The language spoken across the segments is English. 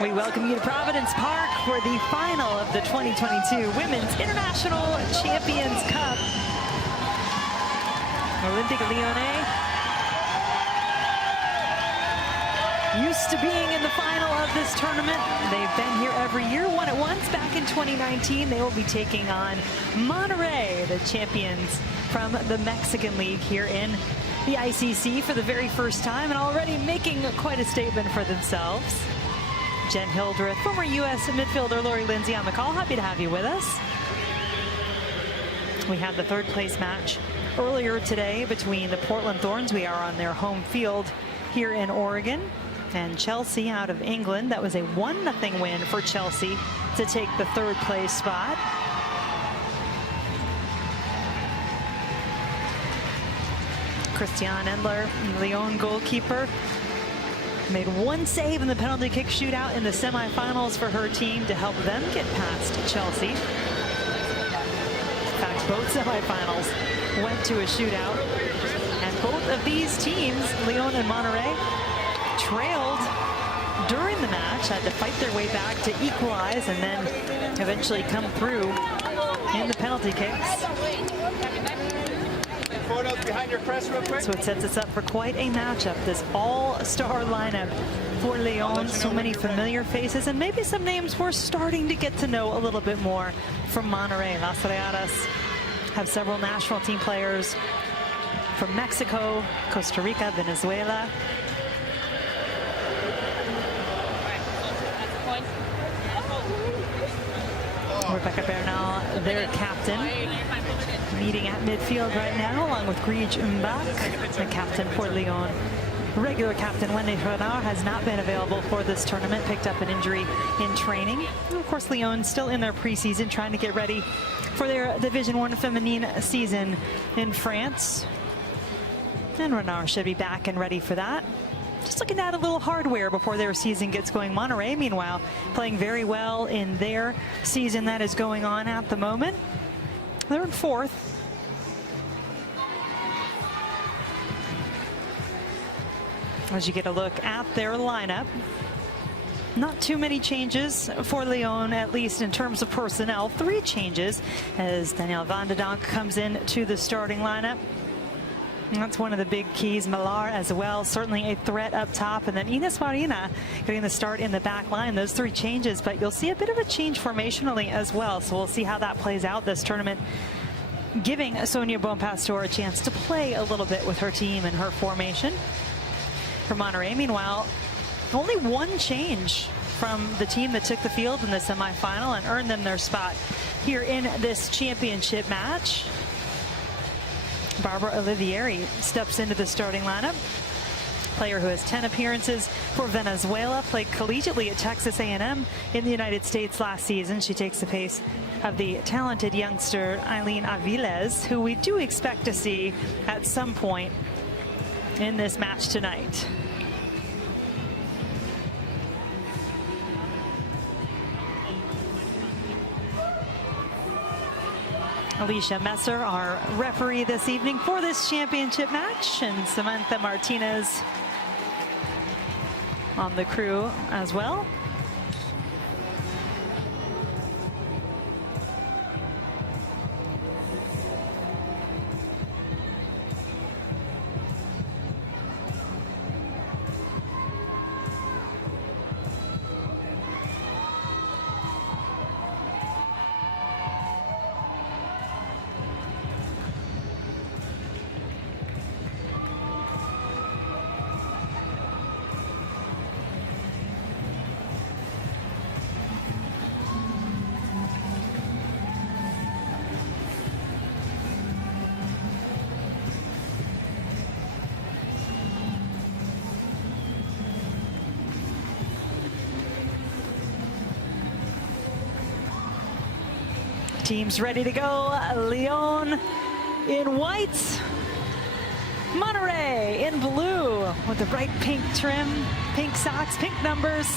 We welcome you to Providence Park for the final of the 2022 Women's International Champions Cup. Olympique Lyonnais used to being in the final of this tournament. They've been here every year, won it once back in 2019. They will be taking on Monterrey, the champions from the Mexican League here in the ICC for the very first time, and already making quite a statement for themselves. Jen Hildreth, former U.S. midfielder Lori Lindsay on the call. Happy to have you with us. We had the third place match earlier today between the Portland Thorns. We are on their home field here in Oregon. And Chelsea out of England. That was a 1-0 win for Chelsea to take the third place spot. Christiane Endler, Lyon goalkeeper, made one save in the penalty kick shootout in the semifinals for her team to help them get past Chelsea. In fact, both semifinals went to a shootout. And both of these teams, Lyon and Monterrey, trailed during the match, had to fight their way back to equalize and then eventually come through in the penalty kicks. So it sets us up for quite a matchup, this all-star lineup for Lyon. So many familiar faces and maybe some names we're starting to get to know a little bit more from Monterrey. Las Rayadas have several national team players from Mexico, Costa Rica, Venezuela. Rebecca Bernal, their captain, meeting at midfield right now, along with Grige Mbak, the captain for Lyon. Regular captain Wendy Renard has not been available for this tournament, picked up an injury in training. And of course, Lyon still in their preseason, trying to get ready for their Division 1 Feminine season in France. And Renard should be back and ready for that. Just looking to add a little hardware before their season gets going. Monterrey, meanwhile, playing very well in their season that is going on at the moment. They're in fourth. As you get a look at their lineup, not too many changes for Lyon, at least in terms of personnel. 3 changes as Danielle Van de Donk comes in to the starting lineup. And that's one of the big keys. Millar as well, certainly a threat up top. And then Ines Marina getting the start in the back line. Those 3 changes, but you'll see a bit of a change formationally as well. So we'll see how that plays out this tournament, giving Sonia Bonpastor a chance to play a little bit with her team and her formation. For Monterrey, meanwhile, only 1 change from the team that took the field in the semifinal and earned them their spot here in this championship match. Barbara Olivieri steps into the starting lineup. Player who has 10 appearances for Venezuela, played collegiately at Texas A&M in the United States last season. She takes the pace of the talented youngster Eileen Aviles, who we do expect to see at some point in this match tonight. Alicia Messer, our referee this evening for this championship match, and Samantha Martinez on the crew as well. Teams ready to go. Lyon in white, Monterrey in blue with the bright pink trim, pink socks, pink numbers.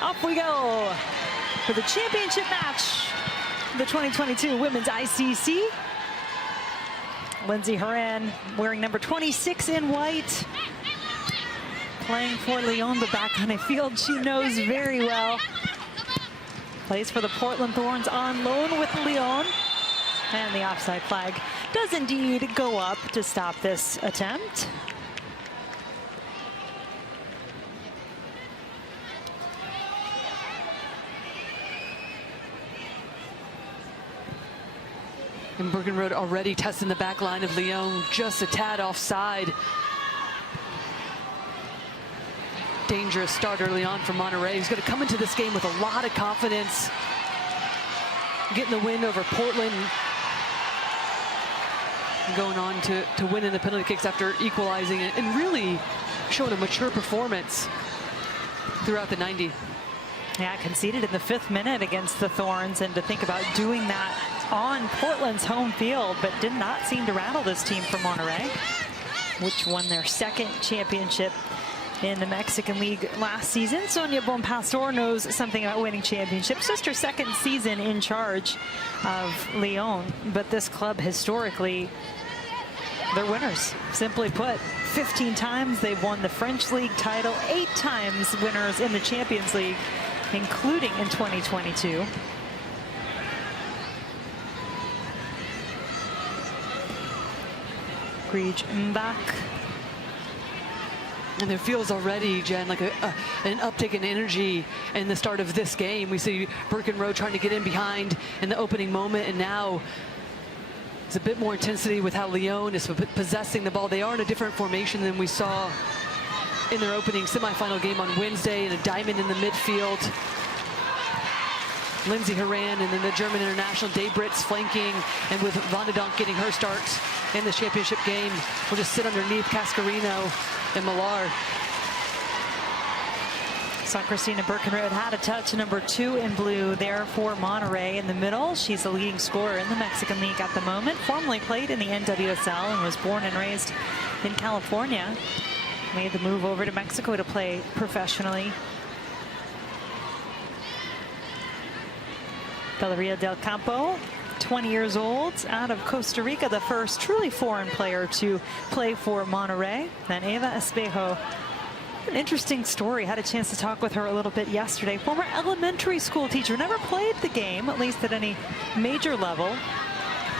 Off we go for the championship match, the 2022 Women's ICC. Lindsay Horan wearing number 26 in white. playing for Lyon, but back on a field she knows very well. Plays for the Portland Thorns on loan with Lyon. And the offside flag does indeed go up to stop this attempt. And Bergenrode already testing the back line of Lyon, just a tad offside. Dangerous start early on for Monterrey. He's going to come into this game with a lot of confidence. Getting the win over Portland. And going on to win in the penalty kicks after equalizing it and really showing a mature performance throughout the 90. Yeah, conceded in the 5th minute against the Thorns, and to think about doing that on Portland's home field, but did not seem to rattle this team from Monterrey, which won their 2nd championship in the Mexican League last season. Sonia Bonpastor knows something about winning championships. Just her 2nd season in charge of Lyon, but this club historically, they're winners. Simply put, 15 times they've won the French League title, 8 times winners in the Champions League, including in 2022. Grij Mbak. And there feels already, Jen, like an uptick in energy in the start of this game. We see Bergenrode trying to get in behind in the opening moment, and now it's a bit more intensity with how Lyon is possessing the ball. They are in a different formation than we saw in their opening semifinal game on Wednesday, and a diamond in the midfield. Lindsay Horan and then the German international Debritz flanking, and with Van de Donk getting her start in the championship game, we'll just sit underneath Cascarino and Millar. Saw Christina Bergenrode had a touch, number 2 in blue there for Monterrey in the middle. She's the leading scorer in the Mexican League at the moment. Formerly played in the UWCL and was born and raised in California. Made the move over to Mexico to play professionally. Valeria del Campo, 20 years old, out of Costa Rica, the first truly foreign player to play for Monterrey. Then Eva Espejo, an interesting story. Had a chance to talk with her a little bit yesterday. Former elementary school teacher, never played the game, at least at any major level,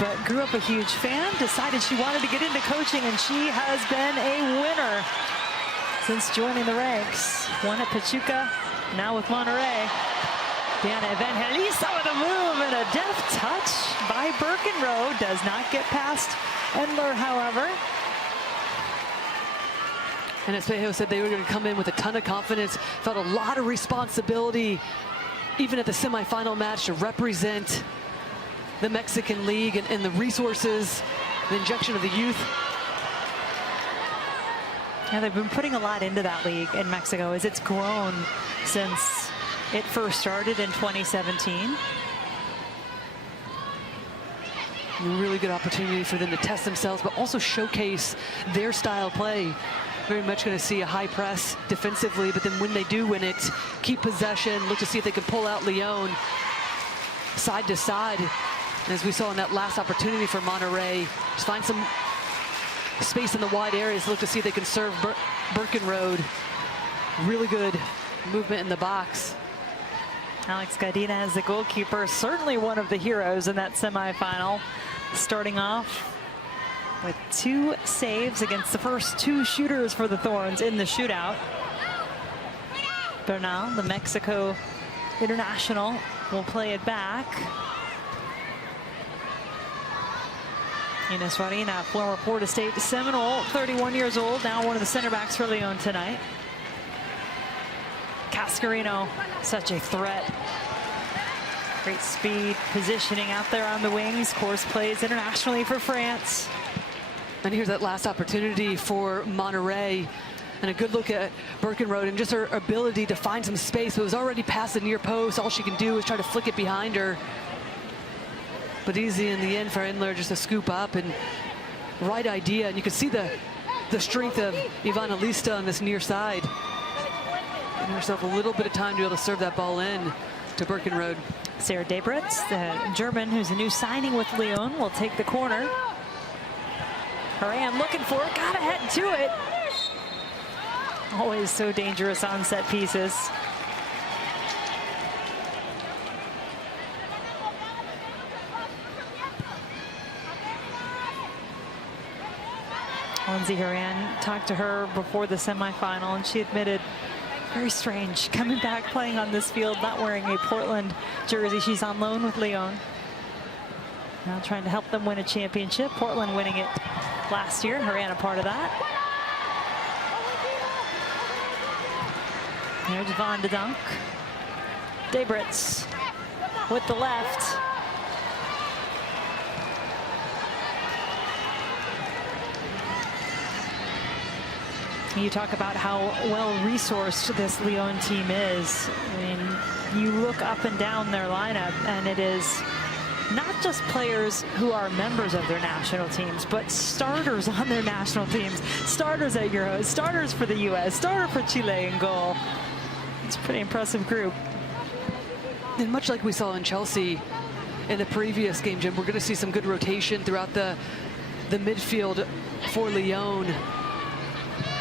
but grew up a huge fan, decided she wanted to get into coaching, and she has been a winner since joining the ranks. Won at Pachuca, now with Monterrey. Deanna Evangelista with a move and a deft touch by Bergenrode. Does not get past Endler, however. And Espejo said they were going to come in with a ton of confidence, felt a lot of responsibility, even at the semifinal match, to represent the Mexican League and the resources, the injection of the youth. Yeah, they've been putting a lot into that league in Mexico as it's grown since it first started in 2017. A really good opportunity for them to test themselves, but also showcase their style of play. Very much going to see a high press defensively, but then when they do win it, keep possession, look to see if they can pull out Lyon side to side. And as we saw in that last opportunity for Monterrey, just find some space in the wide areas, look to see if they can serve Bergenrode. Really good movement in the box. Alex Gadines, the goalkeeper, certainly one of the heroes in that semifinal, starting off with 2 saves against the first 2 shooters for the Thorns in the shootout. Bernal, the Mexico international, will play it back. Ines Farina, former Florida State Seminole, 31 years old, now one of the center backs for Lyon tonight. Cascarino, such a threat. Great speed, positioning out there on the wings. Course plays internationally for France. And here's that last opportunity for Monterrey. And a good look at Bergenrode and just her ability to find some space. It was already past the near post. All she can do is try to flick it behind her. But easy in the end for Endler just to scoop up, and right idea. And you can see the strength of Evangelista on this near side. Giving herself a little bit of time to be able to serve that ball in to Bergenrode. Sarah Debritz, the German who's a new signing with Lyon, will take the corner. Horan looking for it, got ahead to it. Always so dangerous on set pieces. Lindsay Horan, talked to her before the semifinal, and she admitted, very strange coming back playing on this field, not wearing a Portland jersey. She's on loan with Lyon. Now trying to help them win a championship. Portland winning it last year. Horan a part of that. Here's Van de Donk. Debritz with the left. You talk about how well-resourced this Lyon team is. I mean, you look up and down their lineup, and it is not just players who are members of their national teams, but starters on their national teams, starters at Euros, starters for the U.S., starter for Chile in goal. It's a pretty impressive group. And much like we saw in Chelsea in the previous game, Jim, we're going to see some good rotation throughout the midfield for Lyon.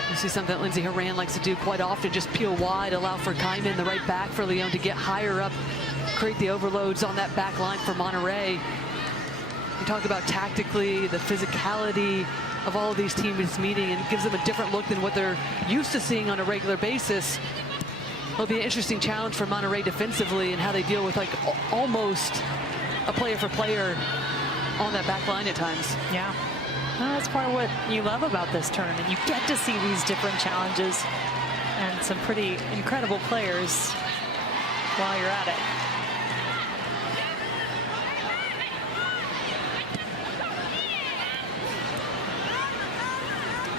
You see something that Lindsay Horan likes to do quite often, just peel wide, allow for Kaiman, the right back for Lyon, to get higher up, create the overloads on that back line for Monterrey. You talk about tactically, the physicality of all of these teams meeting, and gives them a different look than what they're used to seeing on a regular basis. It'll be an interesting challenge for Monterrey defensively and how they deal with like almost a player for player on that back line at times. Yeah. Well, that's part of what you love about this tournament. You get to see these different challenges and some pretty incredible players while you're at it.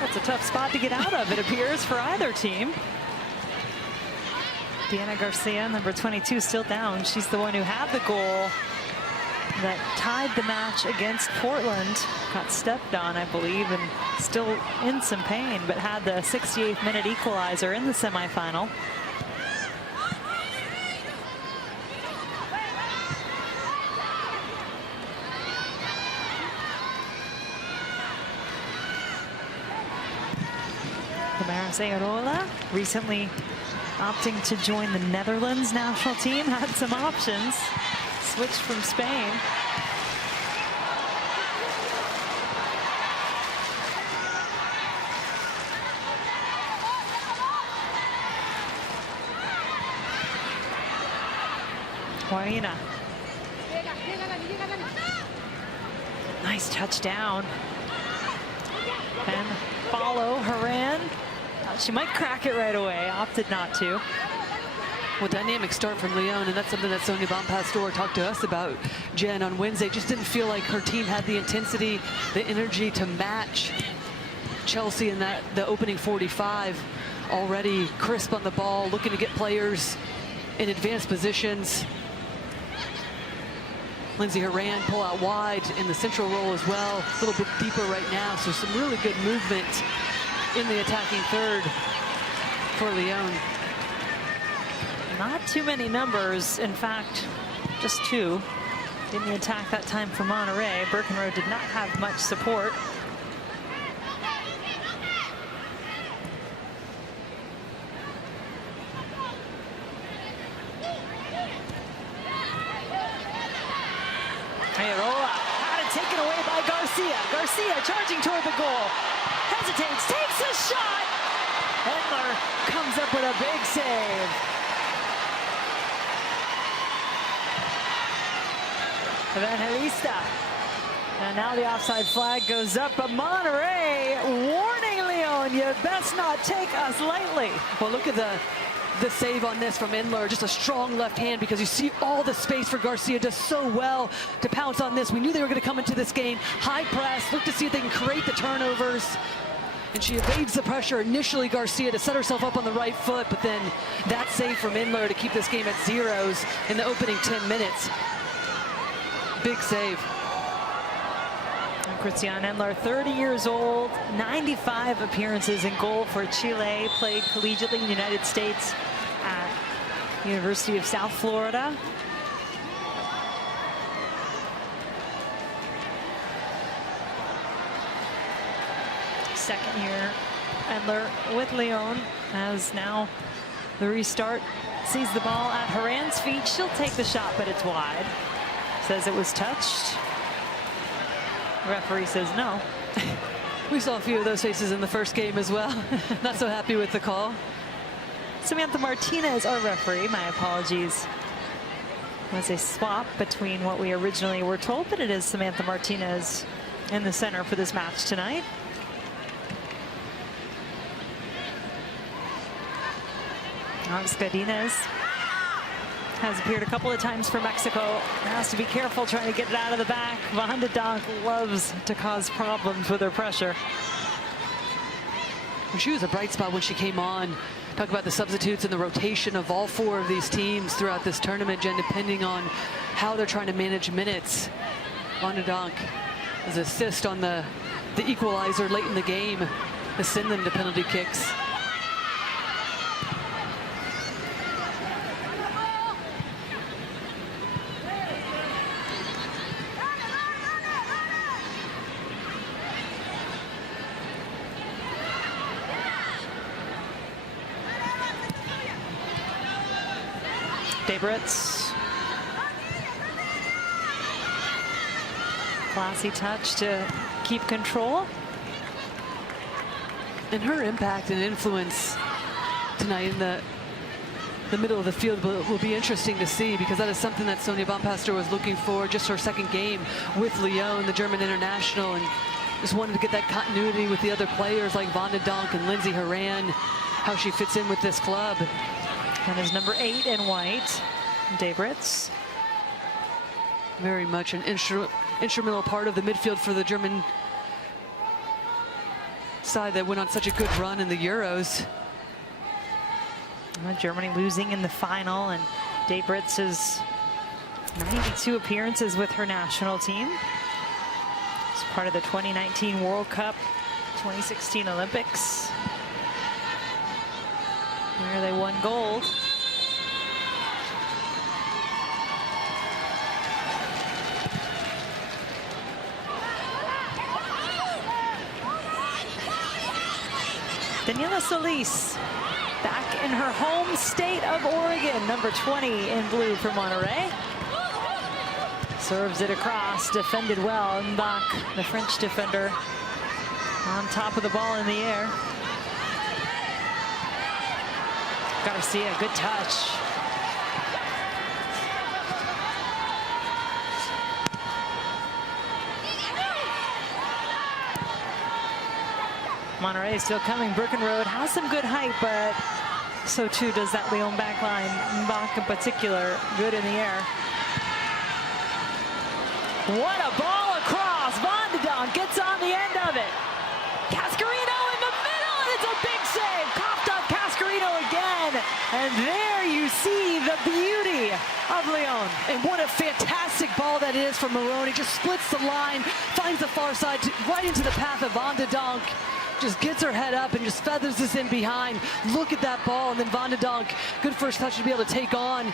That's a tough spot to get out of, it appears, for either team. Deanna Garcia, number 22, still down. She's the one who had the goal that tied the match against Portland. Got stepped on, I believe, and still in some pain, but had the 68th minute equalizer in the semifinal. Damaris Eirola recently opting to join the Netherlands national team, had some options. Switched from Spain. Guarina. Nice touchdown. And follow Horan. She might crack it right away. Opted not to. Well, dynamic start from Lyon, and that's something that Sonia Bonpastor talked to us about, Jen, on Wednesday. Just didn't feel like her team had the intensity, the energy to match Chelsea in the opening 45. Already crisp on the ball, looking to get players in advanced positions. Lindsay Horan pull out wide in the central role as well, a little bit deeper right now, so some really good movement in the attacking third for Lyon. Not too many numbers, in fact, just two in the attack that time for Monterrey. Birkenroad did not have much support. Eirola had it taken away by Garcia. Garcia charging toward the goal. Hesitates, takes a shot. Endler comes up with a big save. Evangelista. And now the offside flag goes up, but Monterrey warning Lyon, you best not take us lightly. Well, look at the save on this from Endler. Just a strong left hand, because you see all the space for Garcia. Does so well to pounce on this. We knew they were going to come into this game. High press, look to see if they can create the turnovers. And she evades the pressure initially, Garcia, to set herself up on the right foot, but then that save from Endler to keep this game at zeros in the opening 10 minutes. Big save. And Christiane Endler, 30 years old, 95 appearances in goal for Chile, played collegiately in the United States at University of South Florida. Second year Endler with Lyon. as now the restart sees the ball at Horan's feet. She'll take the shot, but it's wide. Says it was touched. Referee says no. We saw a few of those faces in the first game as well. Not so happy with the call. Samantha Martinez, our referee, my apologies. It was a swap between what we originally were told, but it is Samantha Martinez in the center for this match tonight. Alex Gadines has appeared a couple of times for Mexico. Has to be careful trying to get it out of the back. Vanda Donk loves to cause problems with her pressure. She was a bright spot when she came on. Talk about the substitutes and the rotation of all four of these teams throughout this tournament, Jen, depending on how they're trying to manage minutes. Vanda Donk has assist on the equalizer late in the game to send them to penalty kicks. Debritz. Classy touch to keep control. And her impact and influence tonight in the middle of the field will be interesting to see, because that is something that Sonia Bonpastor was looking for, just her second game with Lyon, the German international, and just wanted to get that continuity with the other players like Vanda Donk and Lindsay Horan, how she fits in with this club. And is number 8 in white, Debritz. Very much an instrumental part of the midfield for the German side that went on such a good run in the Euros. Germany losing in the final, and Debritz has 92 appearances with her national team. It's part of the 2019 World Cup, 2016 Olympics, where they won gold. Daniela Solis, back in her home state of Oregon, number 20 in blue for Monterrey. Serves it across, defended well. Mbach, the French defender, on top of the ball in the air. Garcia, good touch. Monterrey still coming. Birkenrode has some good height, but so too does that Lyon backline. Mbach in particular, good in the air. What a ball across. Vanda Donk gets on the end of it. Cascarino in the middle, and it's a big save. Coughed up Cascarino again. And there you see the beauty of Lyon. And what a fantastic ball that is from Maroney. Just splits the line, finds the far side, right into the path of Vanda Donk. Just gets her head up and just feathers this in behind. Look at that ball, and then Vanda Donk, good first touch to be able to take on.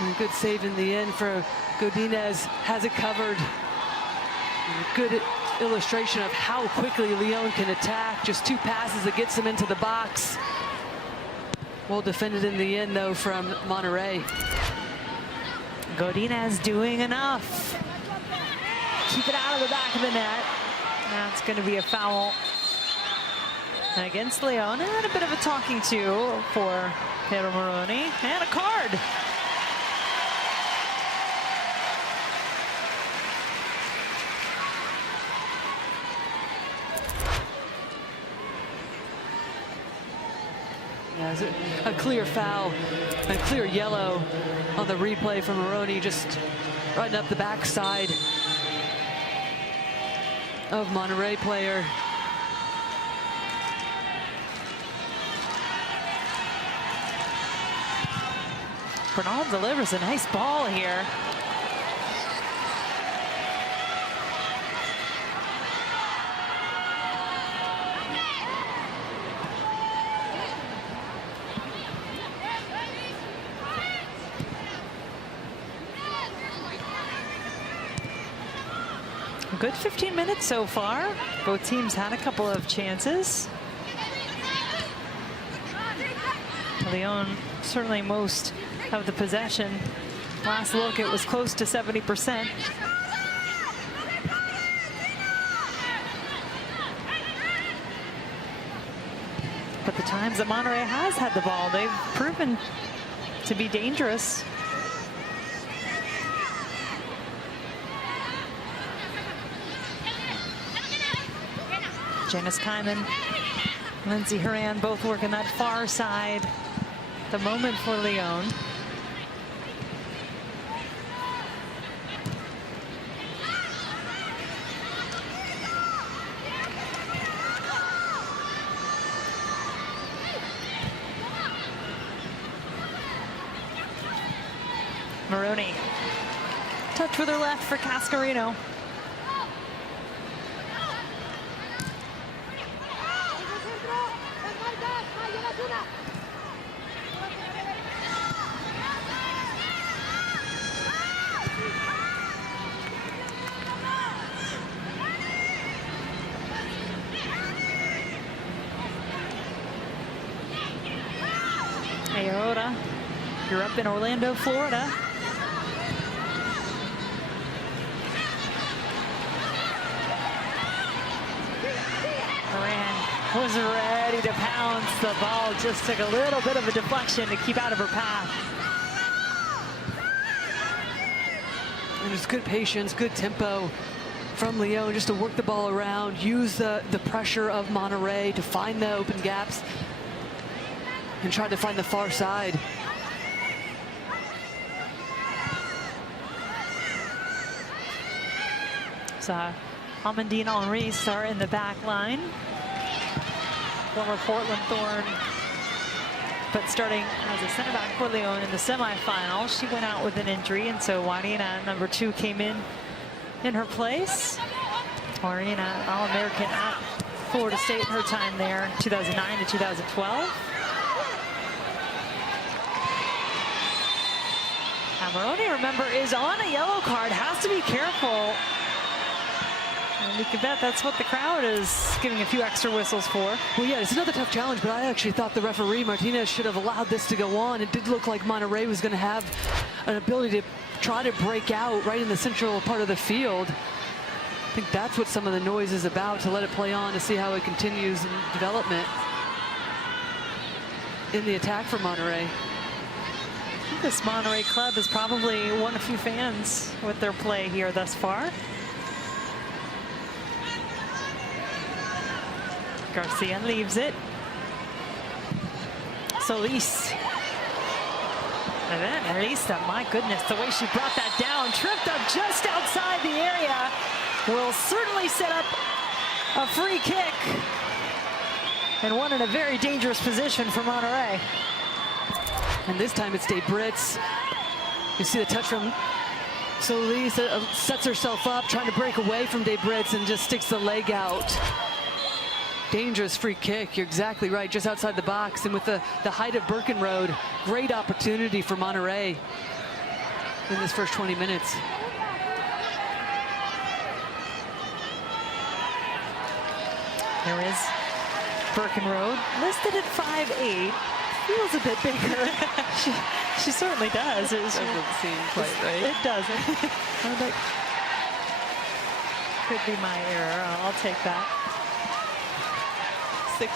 And a good save in the end for Gadines, has it covered. And a good illustration of how quickly Lyon can attack. Just 2 passes that gets them into the box. Well defended in the end, though, from Monterrey. Gadines doing enough. Keep it out of the back of the net. That's going to be a foul against Lyon, and a bit of a talking to for Pedro Moroni, and a card. Yeah, a clear foul, a clear yellow on the replay from Moroni, just right up the backside of Monterrey player. Bernal delivers a nice ball here. A good 15 minutes so far. Both teams had a couple of chances. Lyon certainly most of the possession. Last look, it was close to 70%. But the times that Monterrey has had the ball, they've proven to be dangerous. Janice Kyman, Lindsay Horan both working that far side. The moment for Lyon. Maroney. Touch with her left for Cascarino. Ayota grew up in Orlando, Florida. Was ready to pounce. The ball just took a little bit of a deflection to keep out of her path. And just good patience, good tempo from Lyon just to work the ball around, use the pressure of Monterrey to find the open gaps and try to find the far side. So Amandine Henry start in the back line. Former Portland Thorn, but starting as a center back for Lyon in the semifinals. She went out with an injury, and so Warina, number 2, came in her place. Warina, All-American at Florida State in her time there, 2009 to 2012. Maroney, remember, is on a yellow card, has to be careful. And you can bet that's what the crowd is giving a few extra whistles for. Well, yeah, it's another tough challenge, but I actually thought the referee, Martinez, should have allowed this to go on. It did look like Monterrey was going to have an ability to try to break out right in the central part of the field. I think that's what some of the noise is about, to let it play on, to see how it continues in development in the attack for Monterrey. I think this Monterrey club has probably won a few fans with their play here thus far. Garcia leaves it. Solis. And then Elisa, my goodness, the way she brought that down, tripped up just outside the area, will certainly set up a free kick. And one in a very dangerous position for Monterrey. And this time it's Desbrits. You see the touch from Solis, sets herself up, trying to break away from Desbrits and just sticks the leg out. Dangerous free kick, you're exactly right, just outside the box. And with the height of Birkenroad, great opportunity for Monterrey in this first 20 minutes. There is Birkenroad, listed at 5'8". Feels a bit bigger. she certainly does. It doesn't seem quite right. It doesn't. Could be my error. I'll take that. 6'8".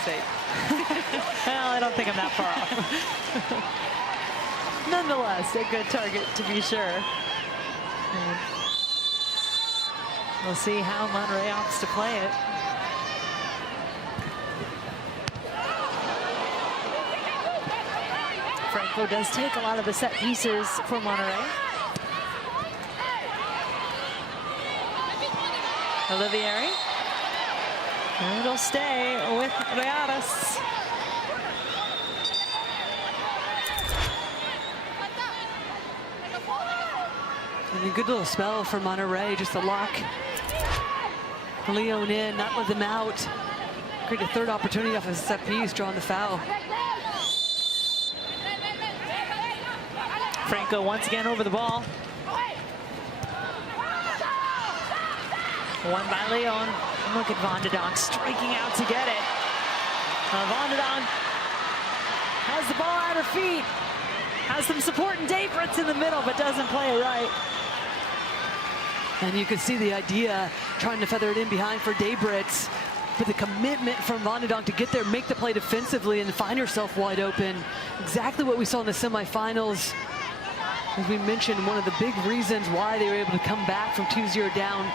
Well, I don't think I'm that far off. Nonetheless, a good target to be sure. And we'll see how Monterrey opts to play it. Franco does take a lot of the set pieces for Monterrey. Olivieri. And it'll stay with Reales. And a good little spell for Monterrey, just to lock Lyon in, not let them out. Create a third opportunity off a set piece, drawing the foul. Franco once again over the ball. Won by Lyon. Look at Van de Donk striking out to get it. Van de Donk has the ball at her feet. Has some support and Daybritz in the middle, but doesn't play it right. And you can see the idea, trying to feather it in behind for Daybritz, but the commitment from Vanderdonk to get there, make the play defensively, and find herself wide open. Exactly what we saw in the semifinals. As we mentioned, one of the big reasons why they were able to come back from 2-0 down,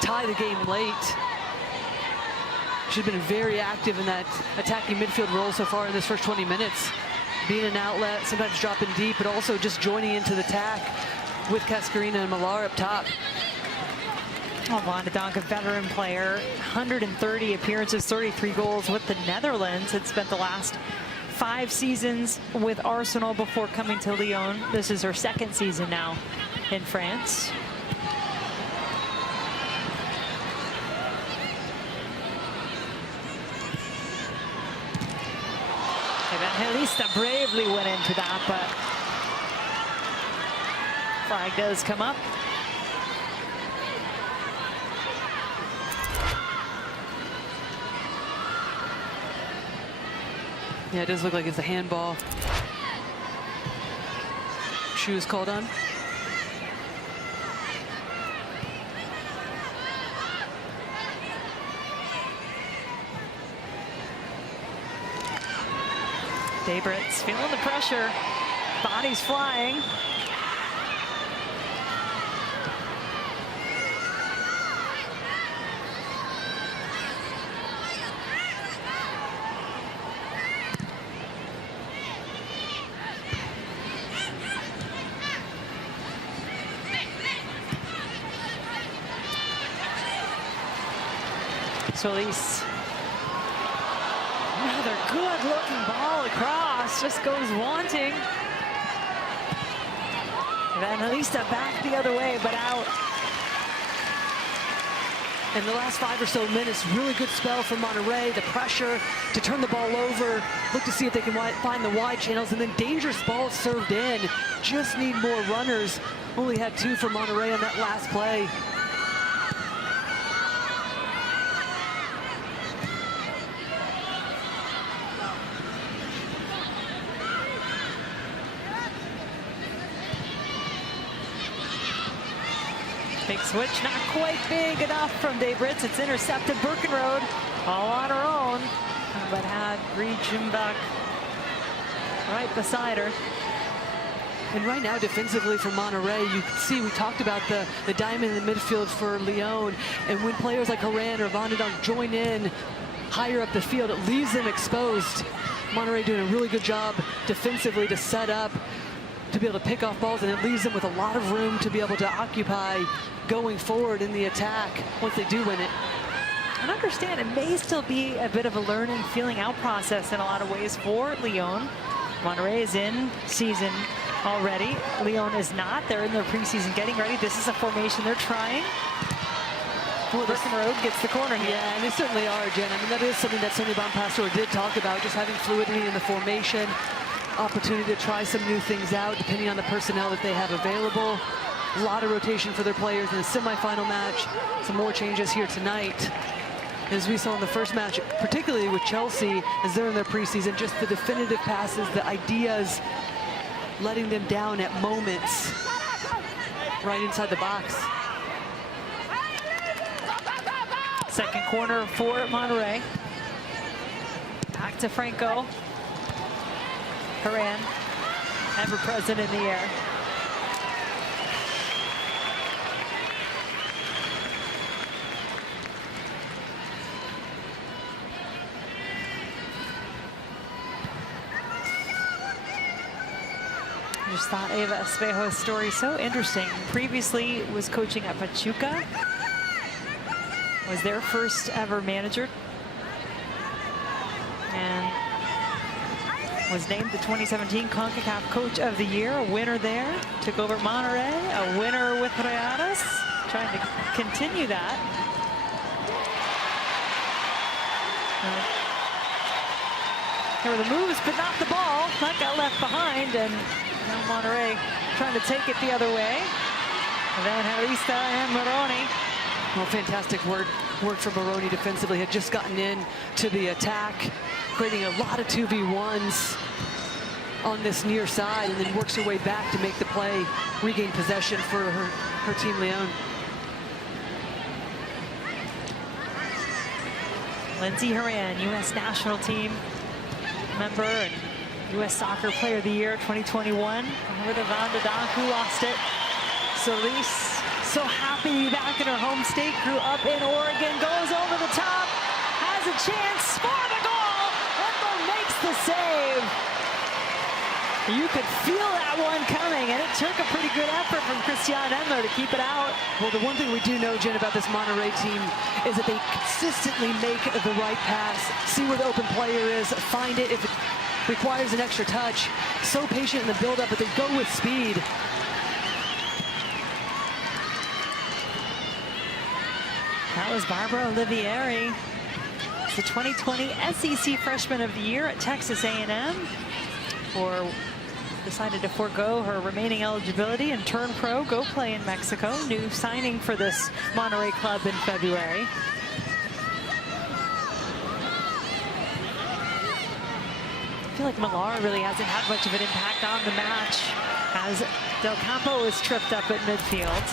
tie the game late. She's been very active in that attacking midfield role so far in this first 20 minutes. Being an outlet, sometimes dropping deep, but also just joining into the attack with Cascarina and Millar up top. Oh, Vanderdonk, a veteran player, 130 appearances, 33 goals with the Netherlands. Had spent the last 5 seasons with Arsenal before coming to Lyon. This is her second season now in France. Evangelista bravely went into that, but flag does come up. Yeah, it does look like it's a handball. Shoes called on. Daybritz feeling the pressure. Bodies flying. Solis. Another good-looking ball across, just goes wanting. Evangelista back the other way, but out. In the last 5 or so minutes, really good spell from Monterrey. The pressure to turn the ball over, look to see if they can find the wide channels, and then dangerous balls served in. Just need more runners. Only had 2 for Monterrey on that last play. Big switch, not quite big enough from Daybritz. It's intercepted. Birkenrode all on her own, but had Reichenbach right beside her. And right now, defensively for Monterrey, you can see we talked about the diamond in the midfield for Lyon. And when players like Horan or Vanderdonk join in higher up the field, it leaves them exposed. Monterrey doing a really good job defensively to set up, to be able to pick off balls, and it leaves them with a lot of room to be able to occupy going forward in the attack once they do win it. And understand, it may still be a bit of a learning, feeling out process in a lot of ways for Lyon. Monterrey is in season already. Lyon is not. They're in their preseason getting ready. This is a formation they're trying. Birkenrode gets the corner here. Yeah, and they certainly are, Jen. I mean, that is something that Sonia Bonpastor did talk about, just having fluidity in the formation, opportunity to try some new things out depending on the personnel that they have available. A lot of rotation for their players in the semifinal match. Some more changes here tonight. As we saw in the first match, particularly with Chelsea, as they're in their preseason, just the definitive passes, the ideas, letting them down at moments right inside the box. Second corner for Monterrey. Back to Franco. Horan, ever present in the air. I just thought Eva Espejo's story so interesting. Previously was coaching at Pachuca. Was their first ever manager. And was named the 2017 CONCACAF Coach of the Year, a winner there. Took over Monterrey, a winner with Rayadas. Trying to continue that. There were the moves, but not the ball. That got left behind, and now Monterrey trying to take it the other way. Evangelista and Moroni. Well, fantastic work for Moroni defensively. Had just gotten in to the attack, creating a lot of 2v1s. on this near side and then works her way back to make the play, regain possession for her team, Lyon. Lindsey Horan, U.S. national team member and U.S. Soccer Player of the Year 2021. Over to Vanda Donk, who lost it. Solis, so happy to be back in her home state. Grew up in Oregon, goes over the top, has a chance for the goal. Ember makes the save. You could feel that one coming, and it took a pretty good effort from Christiane Endler to keep it out. Well, the one thing we do know, Jen, about this Monterrey team is that they consistently make the right pass, see where the open player is, find it if it requires an extra touch. So patient in the build-up, but they go with speed. That was Barbara Olivieri, the 2020 SEC Freshman of the Year at Texas A&M. Decided to forego her remaining eligibility and turn pro, go play in Mexico. New signing for this Monterrey club in February. I feel like Millar really hasn't had much of an impact on the match as Del Campo is tripped up at midfield.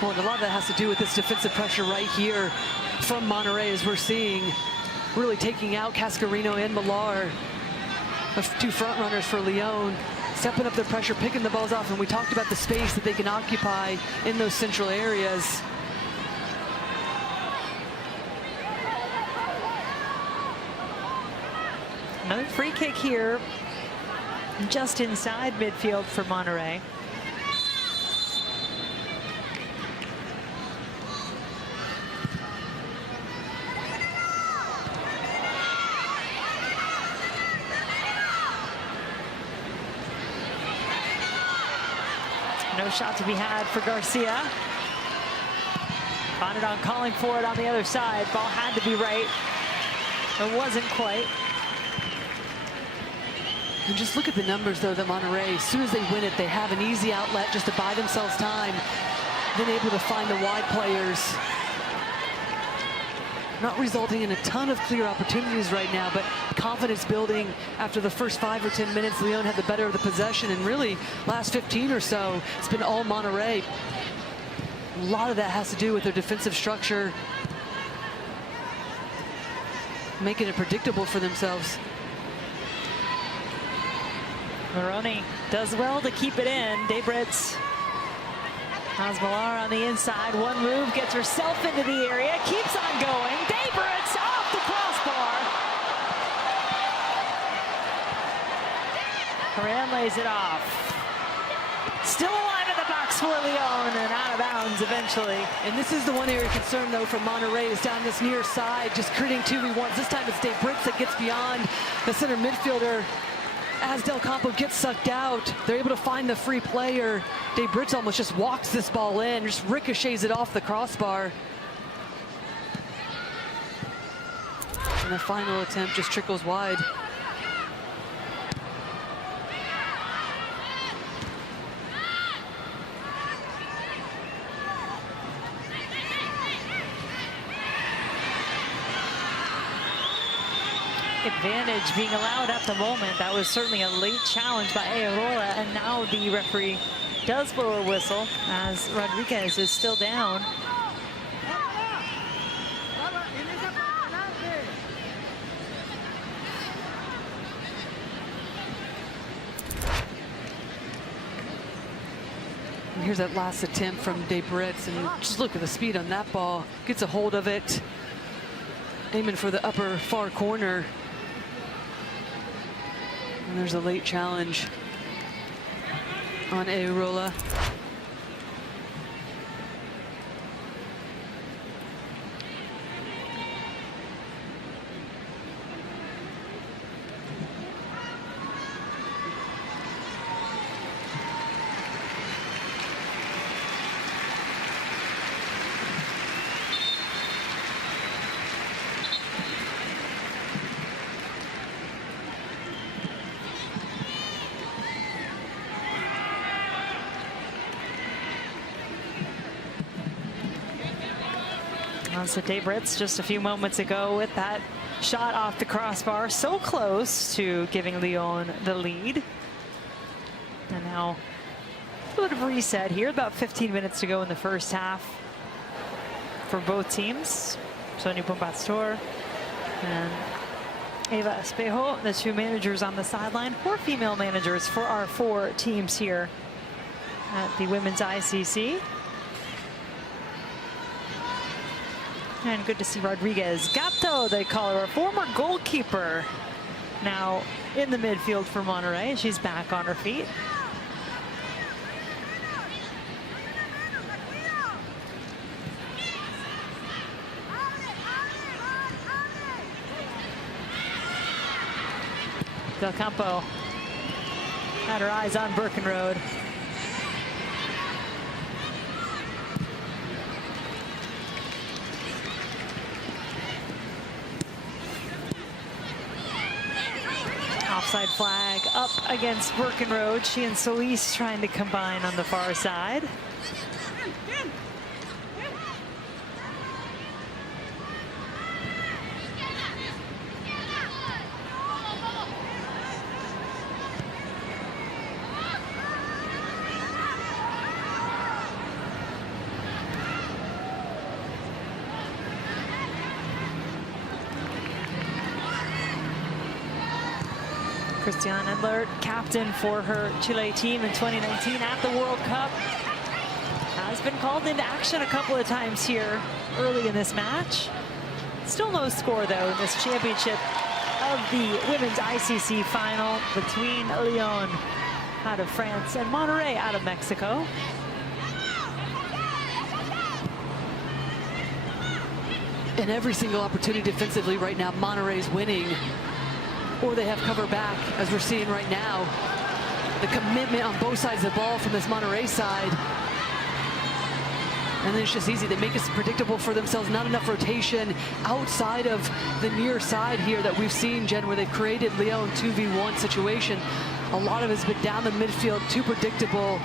Well, and a lot of that has to do with this defensive pressure right here from Monterrey, as we're seeing, really taking out Cascarino and Millar. Two front runners for Lyon, stepping up their pressure, picking the balls off, and we talked about the space that they can occupy in those central areas. Another free kick here, just inside midfield for Monterrey. No shot to be had for Garcia. Bonadon calling for it on the other side. Ball had to be right. It wasn't quite. And just look at the numbers, though, that Monterrey, as soon as they win it, they have an easy outlet just to buy themselves time, then able to find the wide players. Not resulting in a ton of clear opportunities right now, but confidence building after the first 5 or 10 minutes. Lyon had the better of the possession, and really last 15 or so, it's been all Monterrey. A lot of that has to do with their defensive structure, making it predictable for themselves. Moroni does well to keep it in. Debritz has Millar on the inside. One move, gets herself into the area, keeps on going. Debritz off the crossbar. Horan lays it off. Still alive in the box for Lyon and out of bounds eventually. And this is the one area of concern, though, for Monterrey is down this near side, just creating 2v1s. This time it's Debritz that gets beyond the center midfielder. As Del Campo gets sucked out, they're able to find the free player. Debritz almost just walks this ball in, just ricochets it off the crossbar. And the final attempt just trickles wide. Advantage being allowed at the moment. That was certainly a late challenge by Arola, and now the referee does blow a whistle as Rodriguez is still down. And here's that last attempt from Debritz, and just look at the speed on that ball. Gets a hold of it, aiming for the upper far corner. And there's a late challenge on Arola. So Debritz just a few moments ago with that shot off the crossbar, so close to giving Lyon the lead. And now a bit of a reset here, about 15 minutes to go in the first half for both teams. Sonia Bompastor and Eva Espejo, the two managers on the sideline, 4 female managers for our 4 teams here at the Women's ICC. And good to see Rodriguez Gato, they call her, a former goalkeeper, now in the midfield for Monterrey. She's back on her feet. Del Campo had her eyes on Birkenroad. Offside flag up against Birkenroad. She and Solis trying to combine on the far side. Christiane Endler, captain for her Chile team in 2019 at the World Cup, has been called into action a couple of times here early in this match. Still no score, though, in this championship of the Women's ICC final between Lyon out of France and Monterrey out of Mexico. And every single opportunity defensively right now, Monterrey's winning, or they have cover back, as we're seeing right now. The commitment on both sides of the ball from this Monterrey side. And then it's just easy. They make it predictable for themselves. Not enough rotation outside of the near side here that we've seen, Jen, where they've created Lyon 2v1 situation. A lot of it's been down the midfield, too predictable.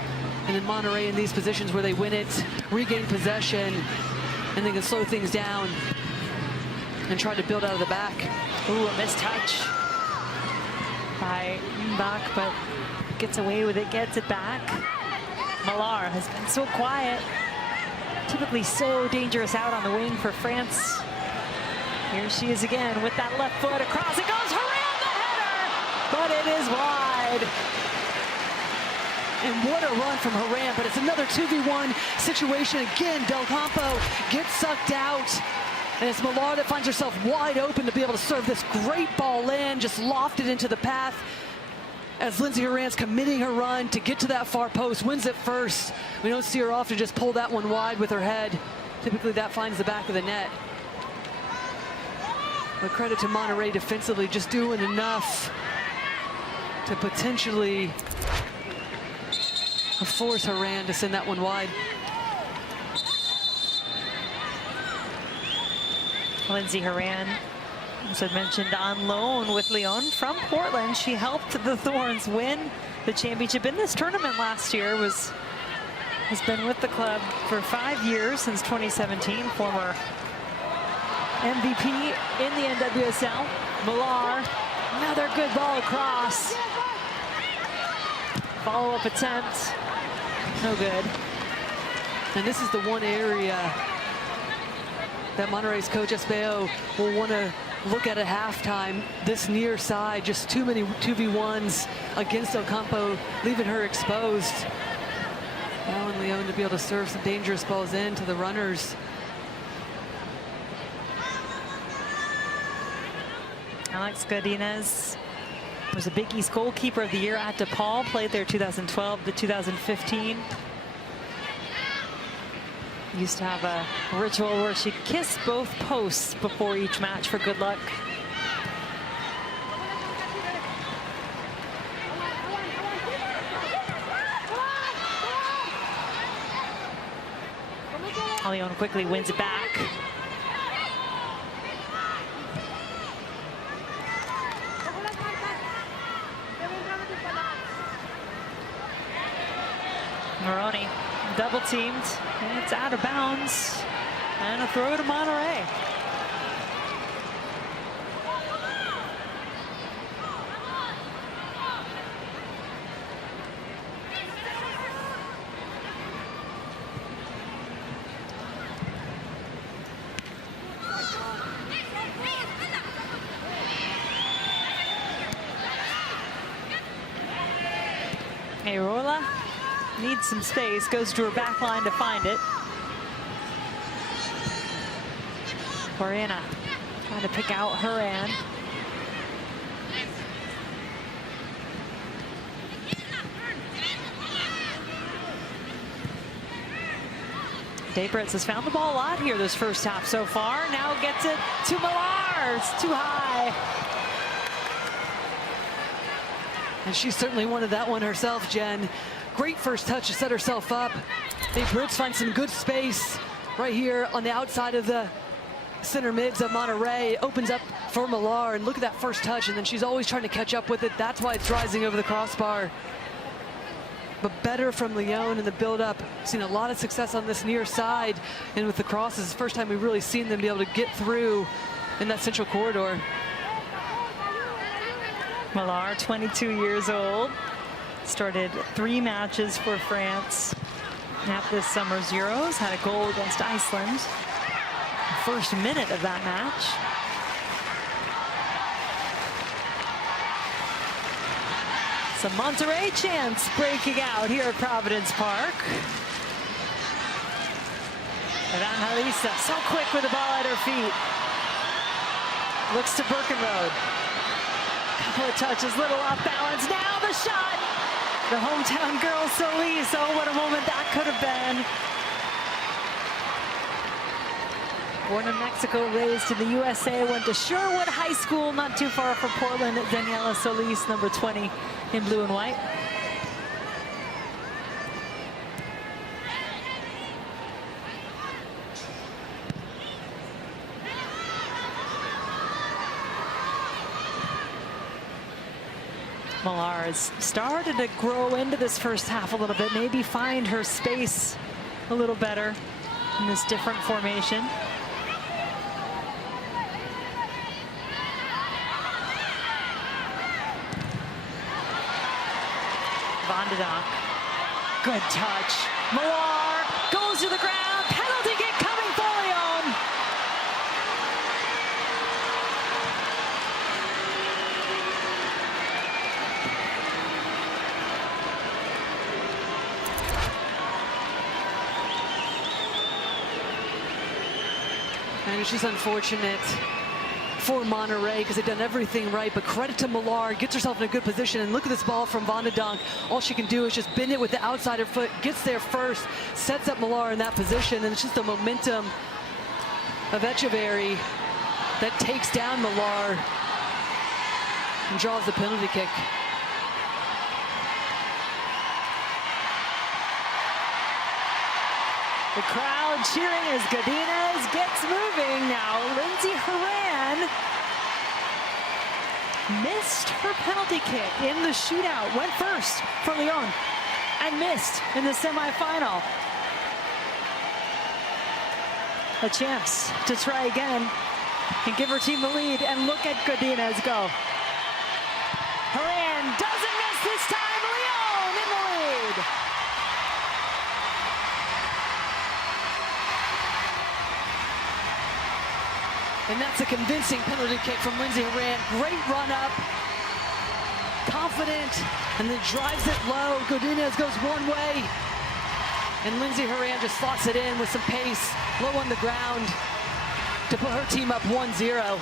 And then Monterrey in these positions where they win it, regain possession, and they can slow things down and try to build out of the back. Ooh, a missed touch by Mbach, but gets away with it, gets it back. Millar has been so quiet, typically so dangerous out on the wing for France. Here she is again with that left foot across. It goes, Haran the header, but it is wide. And what a run from Haran, but it's another 2v1 situation. Again, Del Campo gets sucked out. And it's Millar that finds herself wide open to be able to serve this great ball in, just lofted into the path as Lindsay Haran's committing her run to get to that far post, wins it first. We don't see her often just pull that one wide with her head. Typically that finds the back of the net. But credit to Monterrey defensively, just doing enough to potentially force Haran to send that one wide. Lindsay Haran, as I mentioned, on loan with Lyon from Portland. She helped the Thorns win the championship in this tournament last year. Has been with the club for 5 years, since 2017. Former MVP in the NWSL. Millar, another good ball across. Follow-up attempt, no good. And this is the one area that Monterrey's coach Espejo will want to look at halftime. This near side, just too many 2v1s against Del Campo, leaving her exposed. Now in Lyon to be able to serve some dangerous balls in to the runners. Alex Gadines was a Big East goalkeeper of the year at DePaul, played there 2012 to 2015. Used to have a ritual where she'd kiss both posts before each match for good luck. Lyon quickly wins it back. Moroni double teamed, and it's out of bounds, and a throw to Monterrey. needs some space, goes to her back line to find it. Corina trying to pick out Haran. Debritz has found the ball a lot here this first half so far. Now gets it to Millar. It's too high. And she certainly wanted that one herself, Jen. Great first touch to set herself up. Debritz finds some good space right here on the outside of the center mids of Monterrey. Opens up for Millar, and look at that first touch, and then she's always trying to catch up with it. That's why it's rising over the crossbar. But better from Lyon in the build-up. Seen a lot of success on this near side, and with the crosses, it's the first time we've really seen them be able to get through in that central corridor. Millar, 22 years old, started 3 matches for France at this summer's Euros, had a goal against Iceland. First minute of that match. Some Monterrey chants breaking out here at Providence Park. Evangelista, so quick with the ball at her feet. Looks to Birkenroad. Couple of touches, little off balance. Now the shot. The hometown girl, Solis. Oh, what a moment that could have been. Born in Mexico, raised in the USA, went to Sherwood High School, not too far from Portland. Daniela Solis, number 20 in blue and white. Millar has started to grow into this first half a little bit, maybe find her space a little better in this different formation. Good touch. Millar goes to the ground. Penalty kick coming for Lyon. And it's just unfortunate for Monterrey because they've done everything right, but credit to Millar, gets herself in a good position, and look at this ball from Van de Donk. All she can do is just bend it with the outside her foot, gets there first, sets up Millar in that position, and it's just the momentum of Echeverry that takes down Millar and draws the penalty kick. The crowd cheering as Gadines gets moving. Now Lindsay Haran missed her penalty kick in the shootout. Went first for Lyon and missed in the semifinal. A chance to try again and give her team the lead, and look at Gadines go. Haran doesn't miss this time. Lyon in the lead. And that's a convincing penalty kick from Lindsay Haran. Great run up, confident, and then drives it low. Gadines goes one way, and Lindsay Haran just slots it in with some pace, low on the ground, to put her team up 1-0.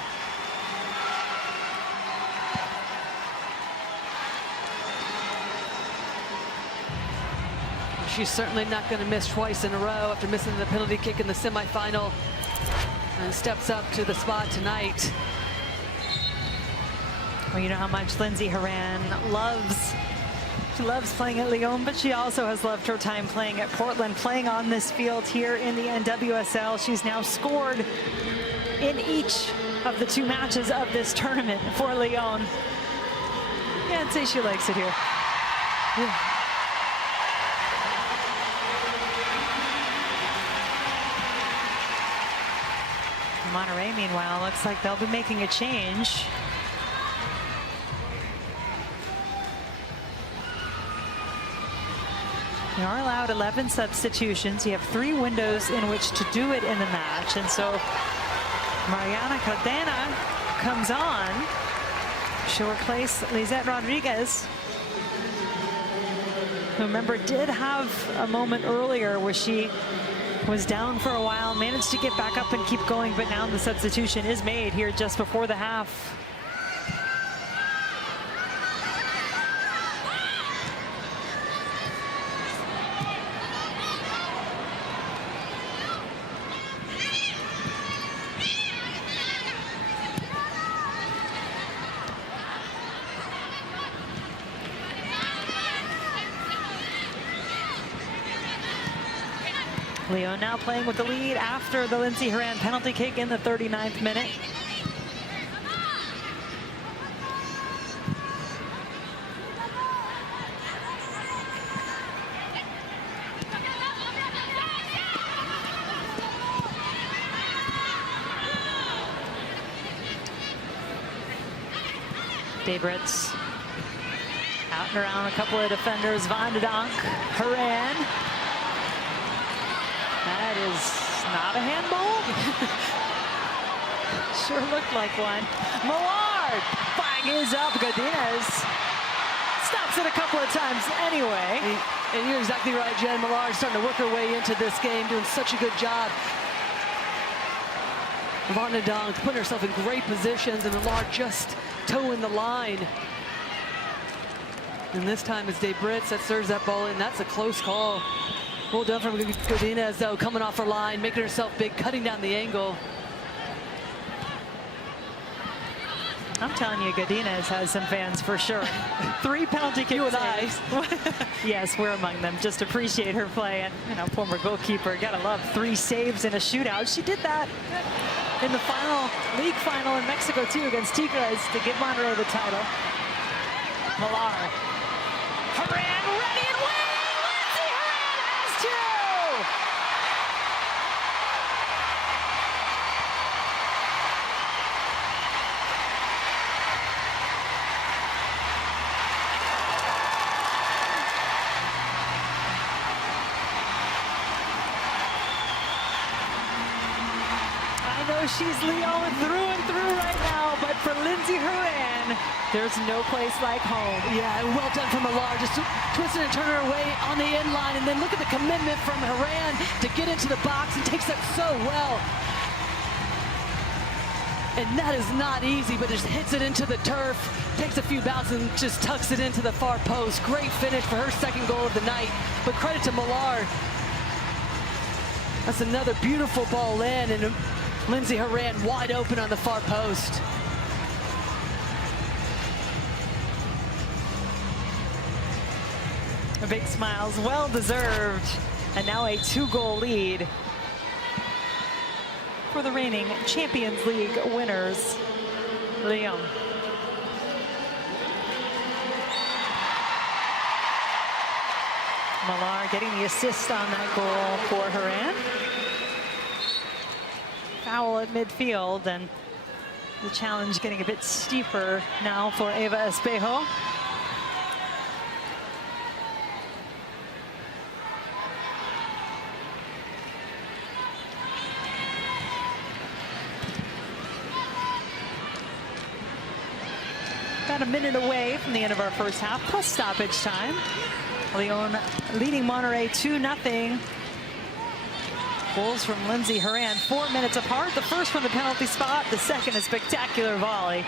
She's certainly not going to miss twice in a row after missing the penalty kick in the semifinal. And steps up to the spot tonight. Well, you know how much Lindsay Haran loves. She loves playing at Lyon, but she also has loved her time playing at Portland, playing on this field here in the NWSL. She's now scored in each of the 2 matches of this tournament for Lyon. Yeah, I'd say she likes it here. Yeah. Monterrey, meanwhile, looks like they'll be making a change. You are allowed 11 substitutions. You have 3 windows in which to do it in the match. And so Mariana Cardena comes on. She'll replace Lizette Rodriguez. who, remember, did have a moment earlier where she was down for a while, managed to get back up and keep going, but now the substitution is made here just before the half. Lyon now playing with the lead after the Lindsey Horan penalty kick in the 39th minute. Debritz out and around a couple of defenders. Van de Donk, Horan. That is not a handball. Sure looked like one. Millard, flag is up. Gadines stops it a couple of times anyway. And you're exactly right, Jen. Millard starting to work her way into this game, doing such a good job. Van de Donk putting herself in great positions, and Millard just toeing the line. And this time it's Debritz that serves that ball in. That's a close call. Well done from Gadines, though, coming off her line, making herself big, cutting down the angle. I'm telling you, Gadines has some fans for sure. 3 penalty kick saves. Yes, we're among them. Just appreciate her play. And, you know, former goalkeeper, gotta love 3 saves in a shootout. She did that in the league final in Mexico, too, against Tigres to give Monterrey the title. Millard. Horan ready and waiting. Lindsey Horan has 2. I know she's Lyon through and through right now, but for Lindsey Horan, there's no place like home. Yeah, well done from Millard, just twisting and turning her away on the end line, and then look at the commitment from Horan to get into the box, and takes that so well. And that is not easy, but just hits it into the turf, takes a few bounces and just tucks it into the far post. Great finish for her 2nd goal of the night, but credit to Millard. That's another beautiful ball in, and Lindsey Horan wide open on the far post. Big smiles, well deserved, and now a 2-goal lead for the reigning Champions League winners, Lyon. Millard getting the assist on that goal for Horan. Foul at midfield, and the challenge getting a bit steeper now for Eva Espejo. About a minute away from the end of our first half, plus stoppage time. Lyon leading Monterrey 2-0. Goals from Lindsey Horan, 4 minutes apart. The first from the penalty spot, the second a spectacular volley.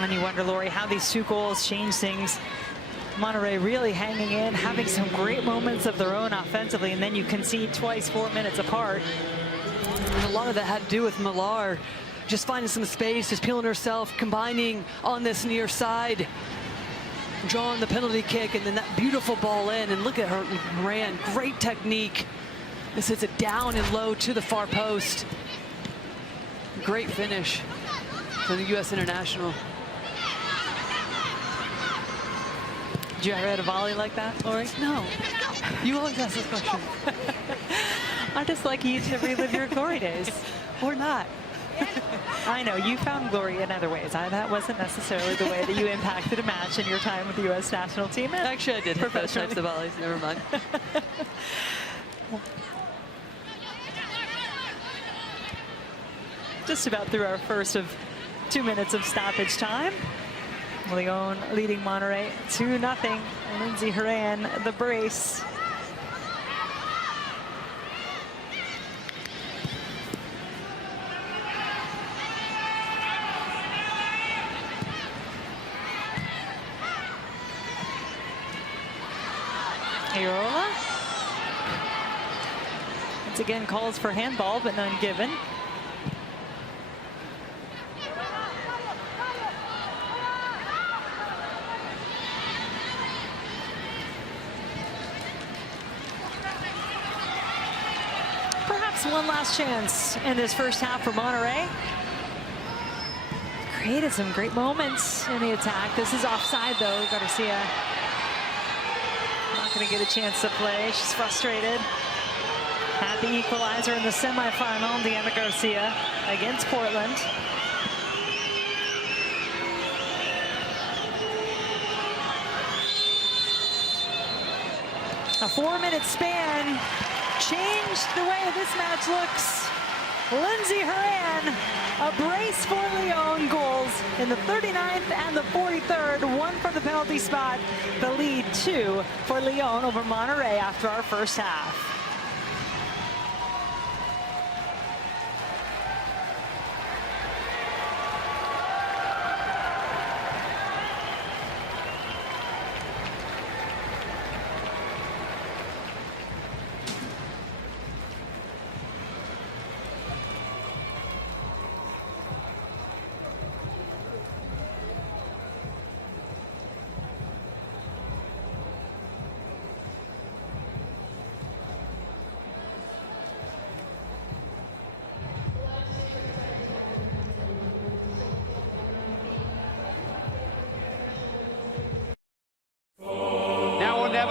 And you wonder, Lori, how these 2 goals change things. Monterrey really hanging in, having some great moments of their own offensively, and then you concede twice 4 minutes apart. And a lot of that had to do with Millard just finding some space, just peeling herself, combining on this near side, drawing the penalty kick, and then that beautiful ball in. And look at her, Horan, great technique. This hits it down and low to the far post. Great finish for the U.S. international. Did you ever hit a volley like that, Lori? No. You always ask this question. I just like you to relive your glory days. Or not. I know, you found glory in other ways. That wasn't necessarily the way that you impacted a match in your time with the U.S. national team. Actually, I did hit those types of volleys. Never mind. Just about through our first of 2 minutes of stoppage time. Lyon leading Monterrey 2-0. Lindsay Horan, the brace. Arola. Once again calls for handball, but none given. Perhaps one last chance in this first half for Monterrey. Created some great moments in the attack. This is offside though, Garcia. Not going to get a chance to play. She's frustrated. Had the equalizer in the semifinal, Deanna Garcia against Portland. A 4-minute span changed the way this match looks. Lindsay Horan, a brace for Lyon, goals in the 39th and the 43rd, one from the penalty spot. The lead 2 for Lyon over Monterrey after our first half.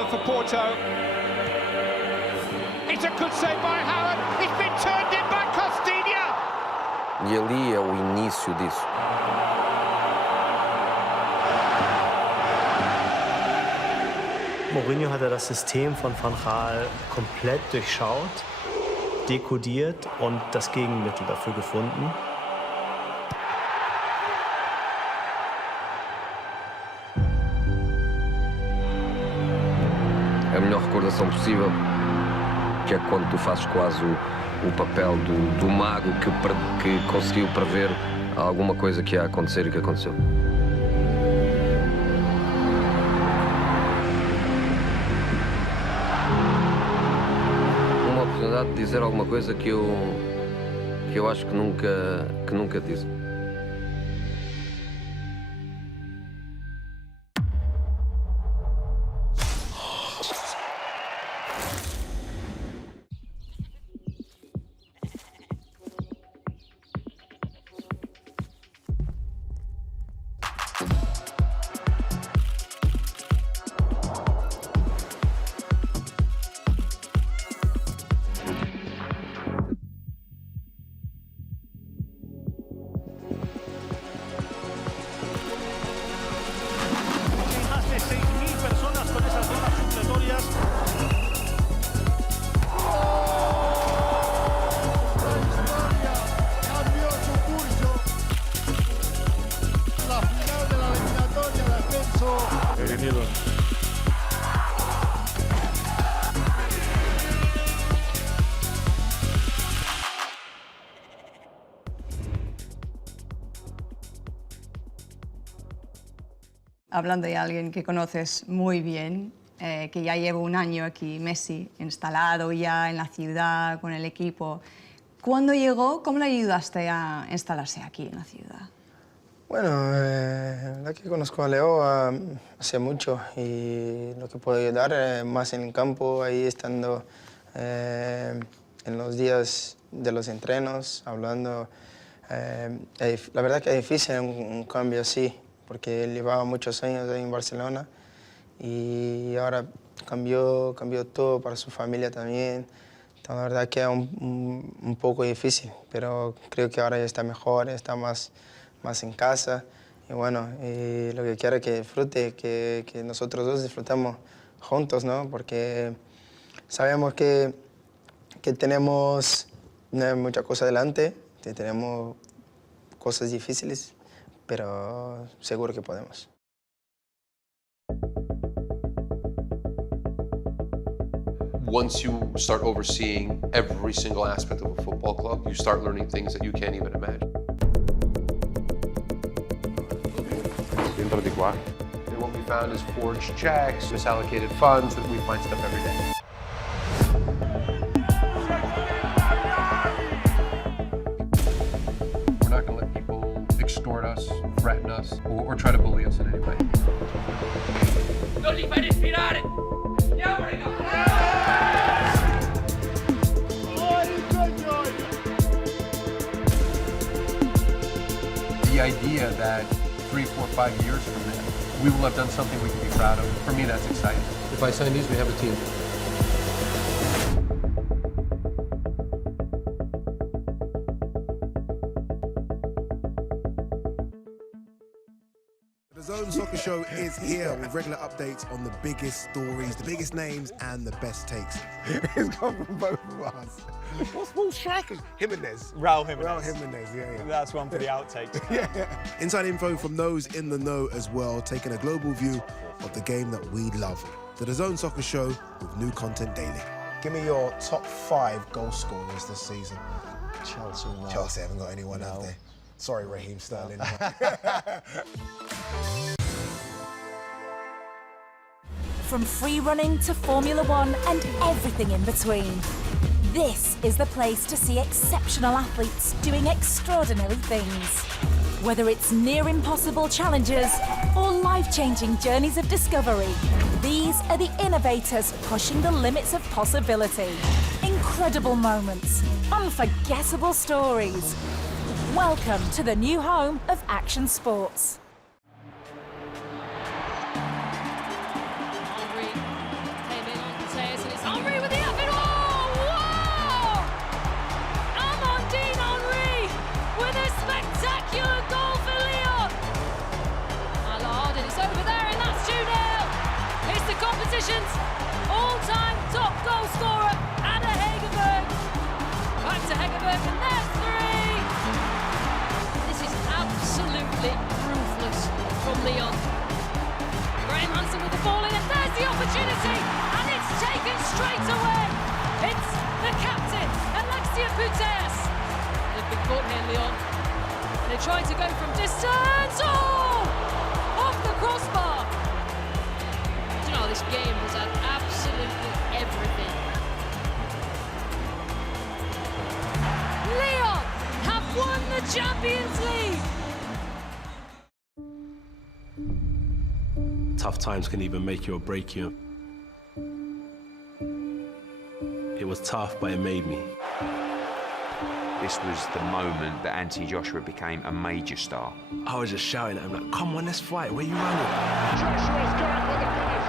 For Porto. It's a good save by Howard. It's been turned in by Costinha. E ali é o início disso. Mourinho hat das System von Van Gaal komplett durchschaut, dekodiert und das Gegenmittel dafür gefunden. A melhor recordação possível, que é quando tu fazes quase o papel do mago que conseguiu prever alguma coisa que ia acontecer e que aconteceu. Uma oportunidade de dizer alguma coisa que eu acho que nunca disse. Hablando de alguien que conoces muy bien, que ya lleva un año aquí, Messi, instalado ya en la ciudad, con el equipo. ¿Cuándo llegó? ¿Cómo le ayudaste a instalarse aquí en la ciudad? Bueno, la que conozco a Leo hace mucho y lo que puedo ayudar más en el campo, ahí estando en los días de los entrenos, hablando. La verdad que es difícil un cambio así, porque él llevaba muchos años ahí en Barcelona y ahora cambió todo para su familia también. Entonces, la verdad que es un poco difícil, pero creo que ahora ya está mejor, está más en casa. Y bueno, lo que quiero es que disfrute, que nosotros dos disfrutamos juntos, ¿no? Porque sabemos que tenemos muchas cosas delante, que tenemos cosas difíciles, pero seguro que podemos. Once you start overseeing every single aspect of a football club, you start learning things that you can't even imagine. Dentro di qua. And what we found is forged checks, misallocated funds, that we find stuff every day. We're not going to let people extort us, threaten us, or try to bully us in any way. Non li fai respirare! Andiamo, raga! The idea that 3, 4, 5 years from now, we will have done something we can be proud of. For me, that's exciting. If I sign these, we have a team. The DAZN Soccer Show is here with regular updates on the biggest stories, the biggest names, and the best takes. It's come from both of us. What's strikers? Jimenez. Raul Jimenez, yeah. That's one for the outtakes. Yeah. Inside info from those in the know as well, taking a global view of the game that we love. The DAZN Soccer Show with new content daily. Give me your top 5 goal scorers this season. Chelsea. No. Chelsea haven't got anyone, have they? Sorry, Raheem Sterling. From free running to Formula One and everything in between. This is the place to see exceptional athletes doing extraordinary things. Whether it's near impossible challenges or life-changing journeys of discovery, these are the innovators pushing the limits of possibility. Incredible moments, unforgettable stories. Welcome to the new home of action sports. All-time top goal scorer, Anna Hegerberg. Back to Hegerberg, and there's 3. This is absolutely ruthless from Lyon. Graham Hansen with the ball in, and there's the opportunity, and it's taken straight away. It's the captain, Alexia Putellas. They've been caught here, Lyon. They're trying to go from distance. Oh! Off the crossbar. You know, this game has had absolutely everything. Lyon have won the Champions League. Tough times can even make you or break you. It was tough, but it made me. This was the moment that Anthony Joshua became a major star. I was just shouting at him, like, come on, let's fight. Where you running? Joshua's going for the finish.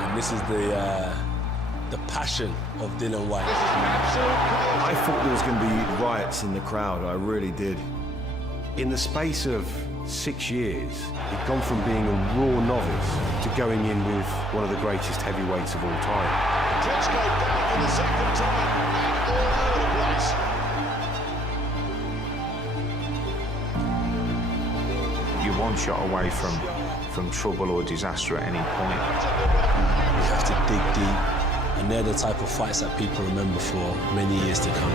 And this is the passion of Dylan White. This is an absolute colour. I thought there was going to be riots in the crowd. I really did. In the space of 6 years, he'd gone from being a raw novice to going in with one of the greatest heavyweights of all time. Klitschko down for the second time and all over the place. You're one shot away from trouble or disaster at any point. You have to dig deep, and they're the type of fights that people remember for many years to come.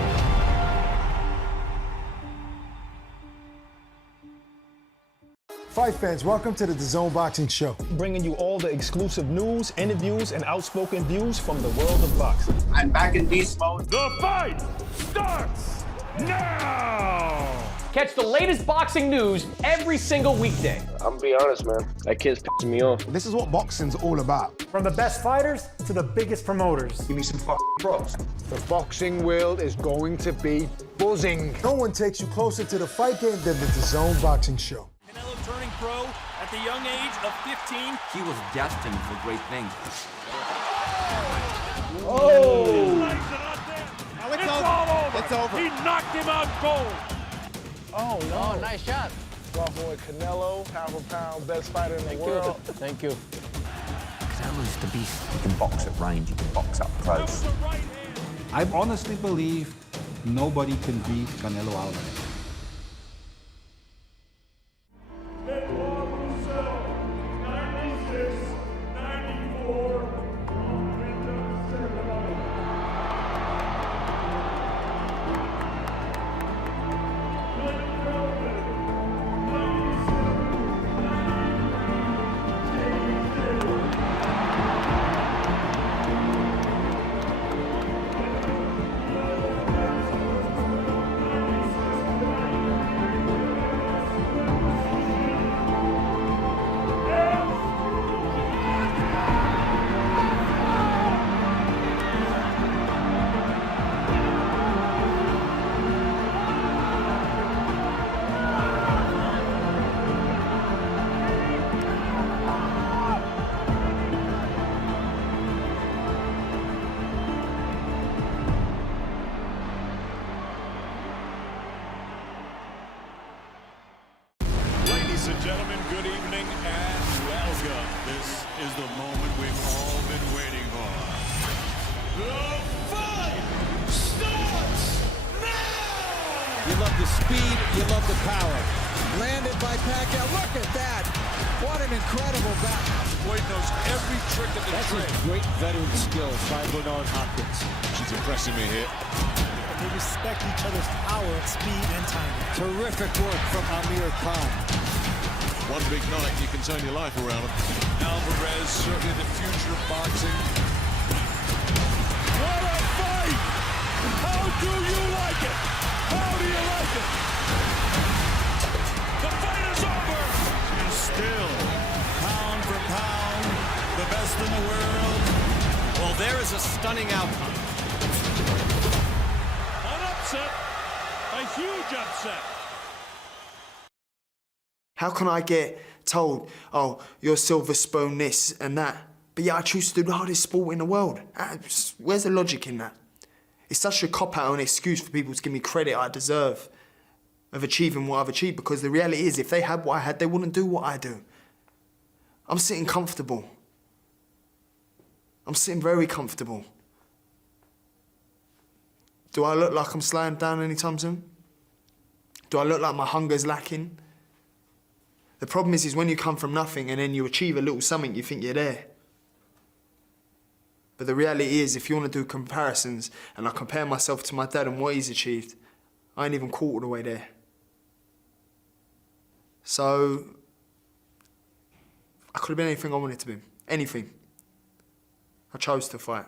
Fight fans, welcome to the DAZN Boxing Show. Bringing you all the exclusive news, interviews, and outspoken views from the world of boxing. And back in beast mode. The fight starts now! Catch the latest boxing news every single weekday. I'm gonna be honest, man. That kid's pissing me off. This is what boxing's all about. From the best fighters to the biggest promoters. Give me some pros. The boxing world is going to be buzzing. No one takes you closer to the fight game than the DAZN Boxing Show. Canelo turning pro At the young age of 15, he was destined for great things. Oh! It's all over. It's over. He knocked him out cold. Oh, no. Oh, nice shot. Our boy Canelo, pound for pound, best fighter in the world. Thank you. Canelo's the beast. You can box at range, you can box up close. I honestly believe nobody can beat Canelo Alvarez. Ladies and gentlemen, good evening and welcome. This is the moment we've all been waiting for. The fight starts now! You love the speed, you love the power. Landed by Pacquiao. Look at that. What an incredible battle. Floyd knows every trick of the trade. That's great veteran skills by Bernard Hopkins. She's impressing me here. They respect each other's power, speed, and timing. Terrific work from Amir Khan. One big night, you can turn your life around. Alvarez, certainly the future of boxing. What a fight! How do you like it? How do you like it? The fight is over! And still, pound for pound, the best in the world. Well, there is a stunning outcome. An upset, a huge upset. How can I get told, oh, you're silver spoon this and that, but yeah, I choose to do the hardest sport in the world? Where's the logic in that? It's such a cop-out and excuse for people to give me credit I deserve of achieving what I've achieved, because the reality is, if they had what I had, they wouldn't do what I do. I'm sitting comfortable. I'm sitting very comfortable. Do I look like I'm slowing down anytime soon? Do I look like my hunger's lacking? The problem is when you come from nothing and then you achieve a little something, you think you're there. But the reality is, if you want to do comparisons, and I compare myself to my dad and what he's achieved, I ain't even quarter the way there. So, I could have been anything I wanted to be. Anything. I chose to fight.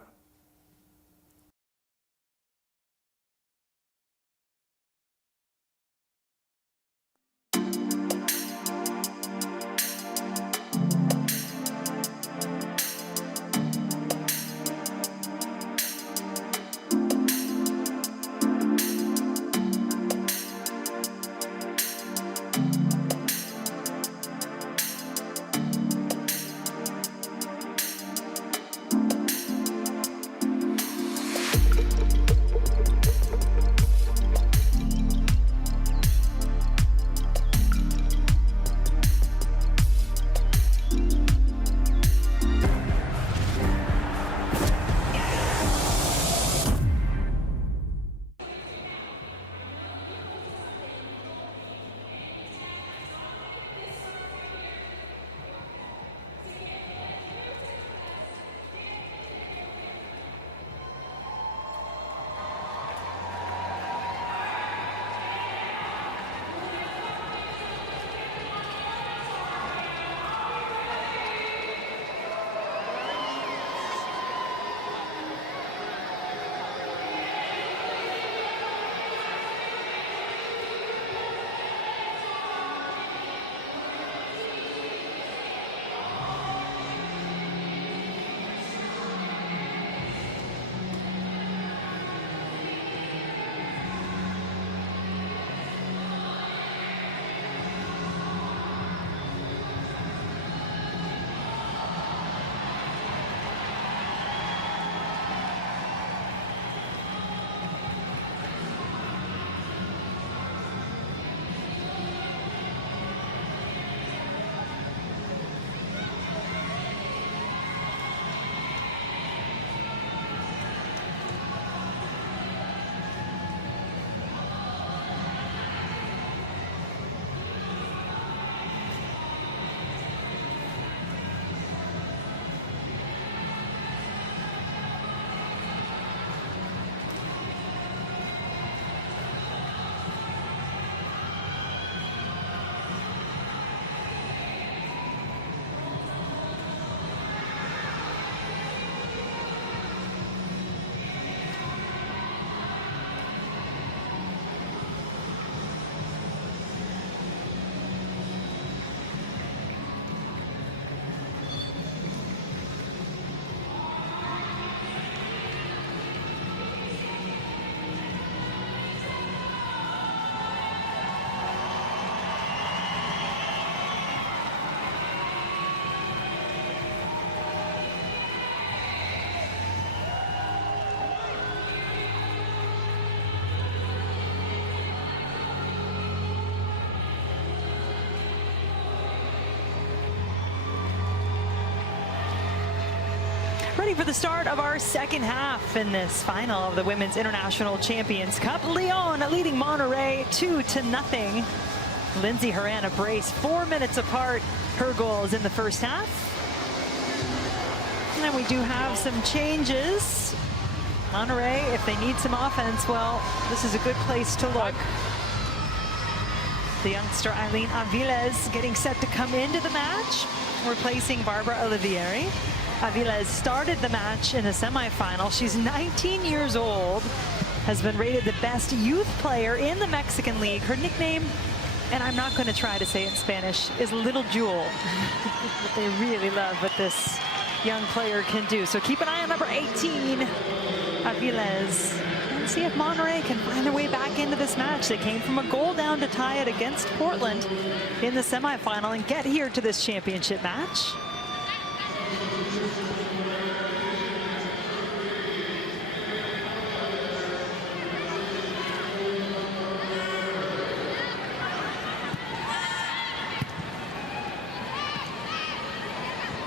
Ready for the start of our second half in this final of the Women's International Champions Cup. Lyon leading Monterrey 2-0. Lindsay Horan a brace 4 minutes apart. Her goals in the first half. And we do have some changes. Monterrey, if they need some offense, well, this is a good place to look. The youngster Eileen Aviles getting set to come into the match, replacing Barbara Olivieri. Aviles started the match in the semifinal. She's 19 years old, has been rated the best youth player in the Mexican League. Her nickname, and I'm not going to try to say it in Spanish, is Little Jewel. But they really love what this young player can do. So keep an eye on number 18, Aviles, and see if Monterrey can find their way back into this match. They came from a goal down to tie it against Portland in the semifinal and get here to this championship match.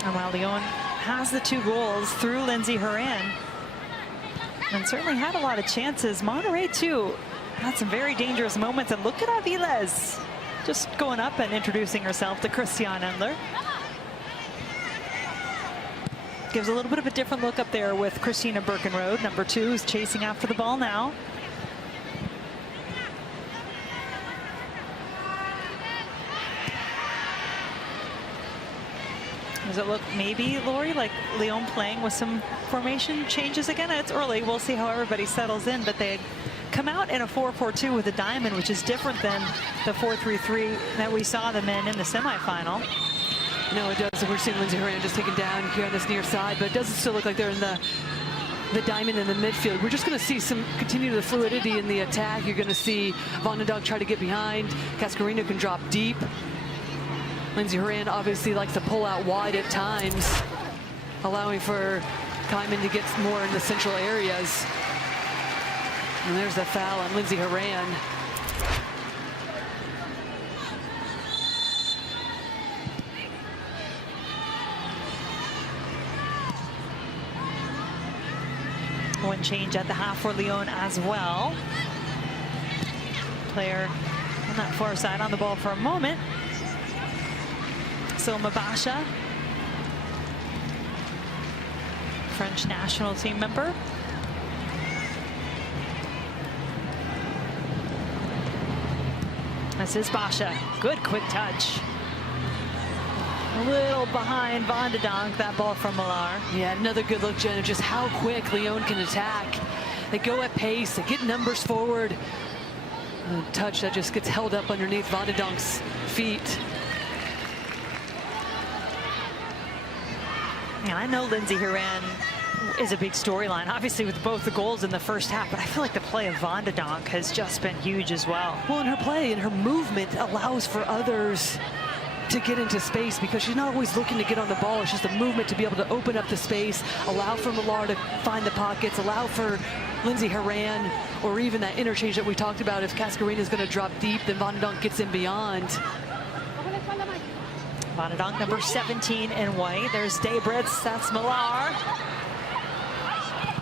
And while Lyon has the 2 goals through Lindsay Horan, and certainly had a lot of chances, Monterrey too had some very dangerous moments. And look at Aviles just going up and introducing herself to Christiane Endler. Gives a little bit of a different look up there with Christina Birkenrode. Number 2 is chasing after the ball now. Does it look maybe, Lori, like Lyon playing with some formation changes again? It's early. We'll see how everybody settles in. But they come out in a 4-4-2 with a diamond, which is different than the 4-3-3 that we saw them in the semifinal. No, it does. We're seeing Lindsay Horan just taken down here on this near side, but it doesn't still look like they're in the diamond in the midfield. We're just going to see some continue the fluidity in the attack. You're going to see Van den Donk try to get behind. Cascarino can drop deep. Lindsay Horan obviously likes to pull out wide at times, allowing for Kaiman to get more in the central areas. And there's the foul on Lindsay Horan. One change at the half for Lyon as well. Player on that far side on the ball for a moment. So Mabasha, French national team member. This is Basha. Good quick touch. A little behind Van den Donk, that ball from Millar. Yeah, another good look, Jen, of just how quick Lyon can attack. They go at pace, they get numbers forward. A touch that just gets held up underneath Van den Donk's feet. Yeah, I know Lindsay Horan is a big storyline, obviously with both the goals in the first half, but I feel like the play of Van den Donk has just been huge as well. Well, and her play and her movement allows for others to get into space because she's not always looking to get on the ball. It's just a movement to be able to open up the space, allow for Millar to find the pockets, allow for Lindsay Horan, or even that interchange that we talked about. If Cascarino is going to drop deep, then Van den Donk gets in beyond. Van den Donk, number 17 in white. There's Debritz, that's Millar.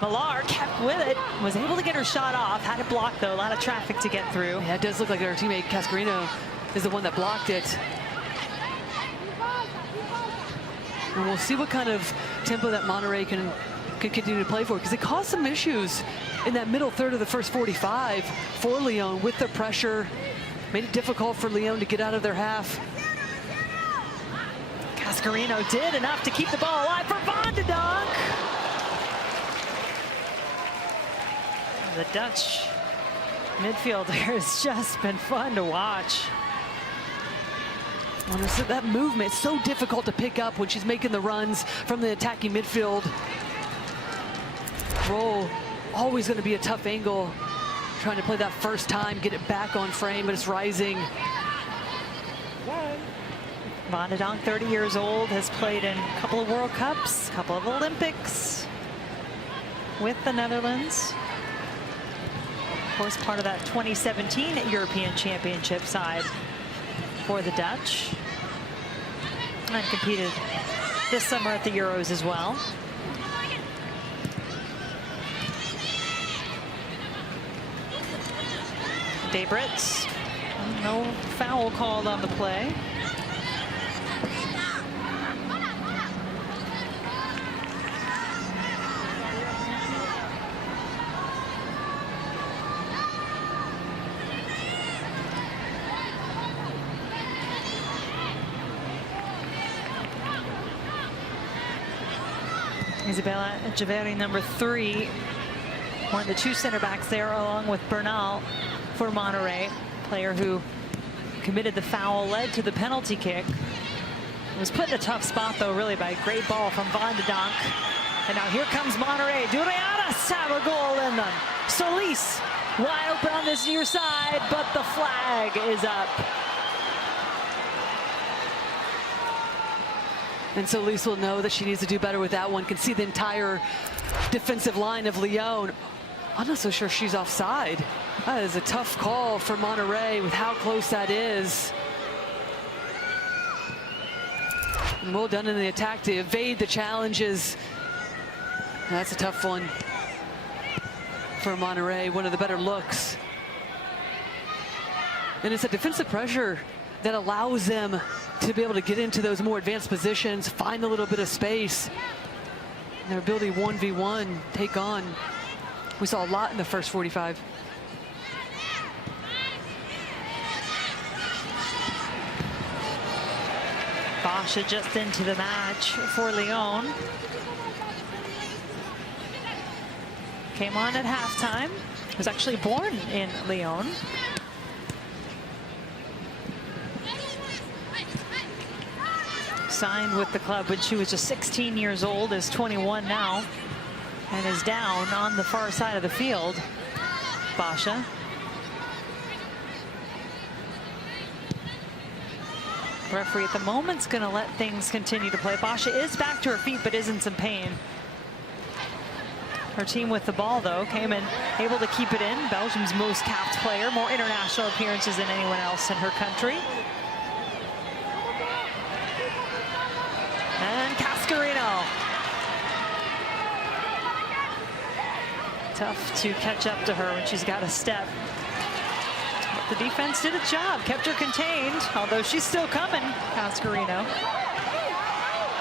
Millar kept with it, was able to get her shot off, had it blocked though, a lot of traffic to get through. Yeah, it does look like our teammate Cascarino is the one that blocked it. And we'll see what kind of tempo that Monterrey can continue to play for, because it caused some issues in that middle third of the first 45 for Lyon with the pressure. Made it difficult for Lyon to get out of their half. Cascarino did enough to keep the ball alive for Van den Donk. The Dutch midfielder has just been fun to watch. And so that movement, so difficult to pick up when she's making the runs from the attacking midfield. Roll, always going to be a tough angle. Trying to play that first time, get it back on frame, but it's rising. Van den Donk, 30 years old, has played in a couple of World Cups, a couple of Olympics with the Netherlands. Of course, part of that 2017 European Championship side for the Dutch. And competed this summer at the Euros as well. Debrits, no foul called on the play. Isabella Echeverri, number 3, one of the 2 center backs there, along with Bernal for Monterrey, player who committed the foul, led to the penalty kick. Was put in a tough spot, though, really, by a great ball from Van de Donk. And now here comes Monterrey. Dureadas have a goal in them. Solis wide open on this near side, but the flag is up. And Solis will know that she needs to do better with that one. Can see the entire defensive line of Lyon. I'm not so sure she's offside. That is a tough call for Monterrey with how close that is. And well done in the attack to evade the challenges. That's a tough one for Monterrey, one of the better looks. And it's a defensive pressure that allows them to be able to get into those more advanced positions, find a little bit of space. And their ability 1v1 take on. We saw a lot in the first 45. Basha just into the match for Lyon. Came on at halftime. Was actually born in Lyon. Signed with the club when she was just 16 years old, is 21 now, and is down on the far side of the field. Basha. Referee at the moment's going to let things continue to play. Basha is back to her feet, but is in some pain. Her team with the ball, though, came in able to keep it in. Belgium's most capped player, more international appearances than anyone else in her country. And Cascarino. Tough to catch up to her when she's got a step. But the defense did its job, kept her contained, although she's still coming, Cascarino.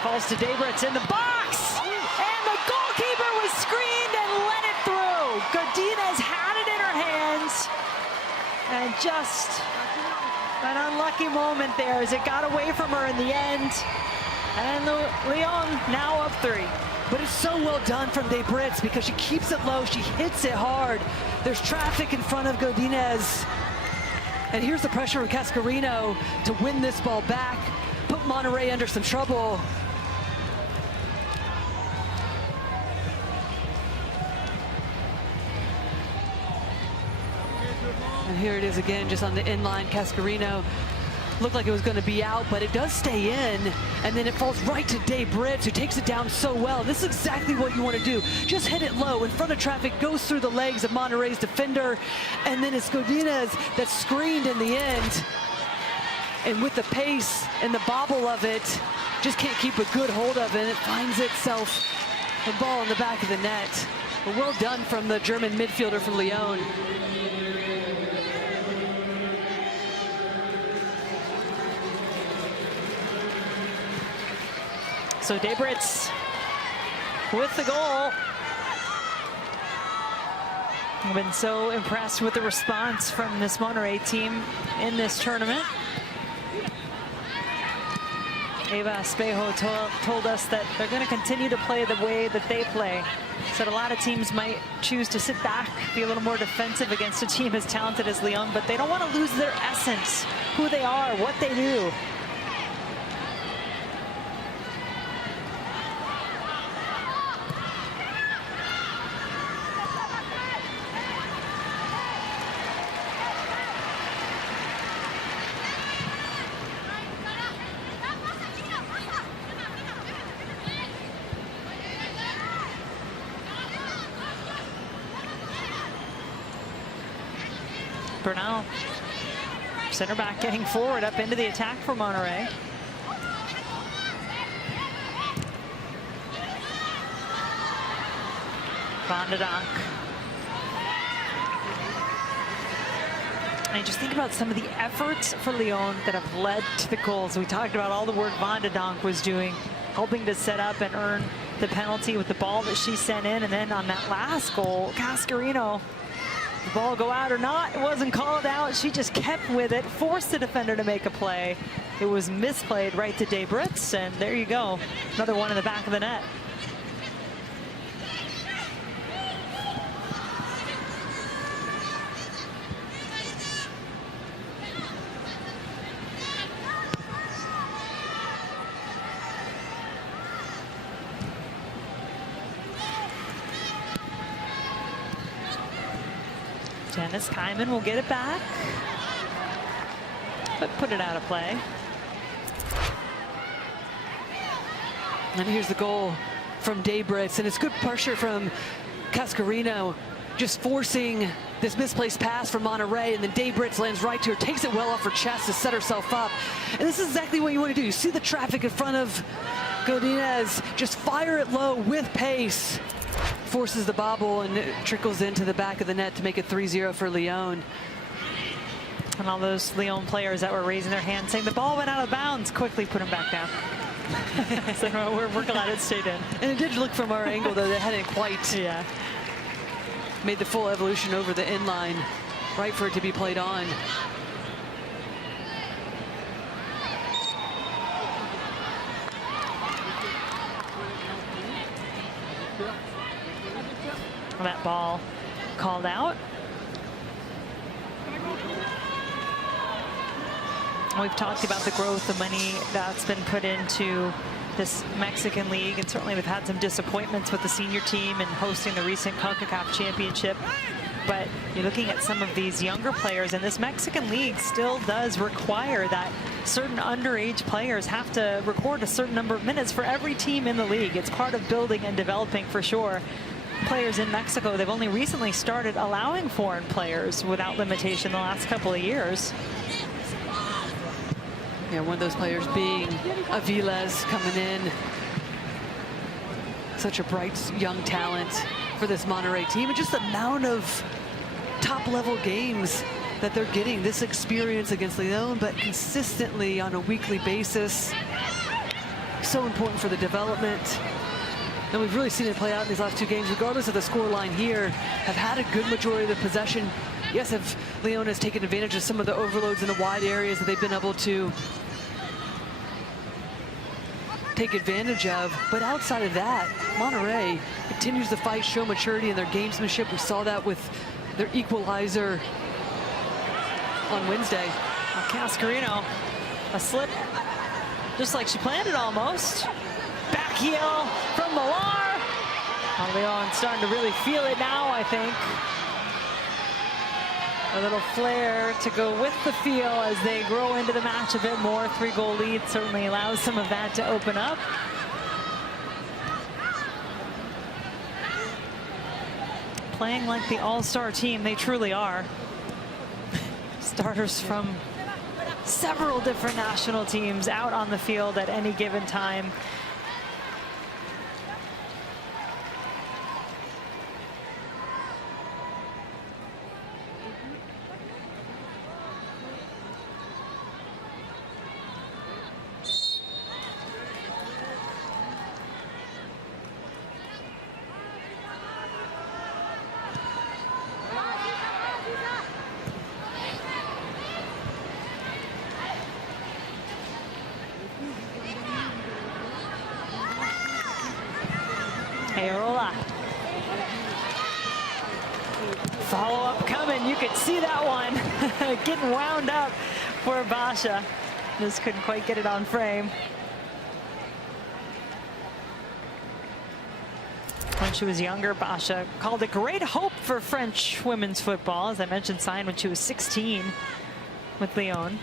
Falls to Debrits in the box, and the goalkeeper was screened and let it through. Gadines had it in her hands, and just an unlucky moment there as it got away from her in the end. And Lyon now up 3. But it's so well done from Debrits because she keeps it low, she hits it hard. There's traffic in front of Gadines. And here's the pressure on Cascarino to win this ball back, put Monterrey under some trouble. And here it is again, just on the inline. Cascarino looked like it was going to be out, but it does stay in, and then it falls right to Debrits, who takes it down so well. This is exactly what you want to do. Just hit it low in front of traffic, goes through the legs of Monterrey's defender, and then it's Gadines that's screened in the end. And with the pace and the bobble of it, just can't keep a good hold of it. It finds itself a ball in the back of the net. But well done from the German midfielder from Lyon. So Debrits with the goal. I've been so impressed with the response from this Monterrey team in this tournament. Eva Espejo told us that they're going to continue to play the way that they play. Said a lot of teams might choose to sit back, be a little more defensive against a team as talented as Lyon, but they don't want to lose their essence, who they are, what they do. Bernal, center back, getting forward up into the attack for Monterrey. Van de Donk. And just think about some of the efforts for Lyon that have led to the goals. We talked about all the work Van de Donk was doing, helping to set up and earn the penalty with the ball that she sent in. And then on that last goal, Cascarino, the ball go out or not, it wasn't called out. She just kept with it, forced the defender to make a play. It was misplayed right to Debritz, and there you go. Another one in the back of the net. Dennis Kyman will get it back, but put it out of play. And here's the goal from Debritz, and it's good pressure from Cascarino, just forcing this misplaced pass from Monterrey, and then Debritz lands right to her, takes it well off her chest to set herself up. And this is exactly what you want to do. You see the traffic in front of Gadines, just fire it low with pace. Forces the bobble and it trickles into the back of the net to make it 3-0 for Lyon. And all those Lyon players that were raising their hands saying the ball went out of bounds, quickly put them back down. So no, we're glad it stayed in. And it did look from our angle though, they hadn't quite made the full evolution over the inline, right for it to be played on. That ball called out. We've talked about the growth, the money that's been put into this Mexican league, and certainly we've had some disappointments with the senior team and hosting the recent CONCACAF championship. But you're looking at some of these younger players, and this Mexican league still does require that certain underage players have to record a certain number of minutes for every team in the league. It's part of building and developing for sure. Players in Mexico, they've only recently started allowing foreign players without limitation the last couple of years. Yeah, one of those players being Aviles coming in. Such a bright young talent for this Monterrey team, and just the amount of top-level games that they're getting, this experience against Lyon, but consistently on a weekly basis. So important for the development. And we've really seen it play out in these last two games, regardless of the scoreline here, have had a good majority of the possession. Yes, if Lyon has taken advantage of some of the overloads in the wide areas that they've been able to take advantage of. But outside of that, Monterrey continues to fight, show maturity in their gamesmanship. We saw that with their equalizer on Wednesday. Cascarino, a slip, just like she planned it almost. Back heel from Millar. Lyon starting to really feel it now, I think. A little flair to go with the feel as they grow into the match a bit more. 3-goal lead certainly allows some of that to open up. Playing like the all-star team they truly are. Starters from several different national teams out on the field at any given time. Follow-up coming. You could see that one getting wound up for Basha. Just couldn't quite get it on frame. When she was younger, Basha called it great hope for French women's football. As I mentioned, signed when she was 16 with Lyon.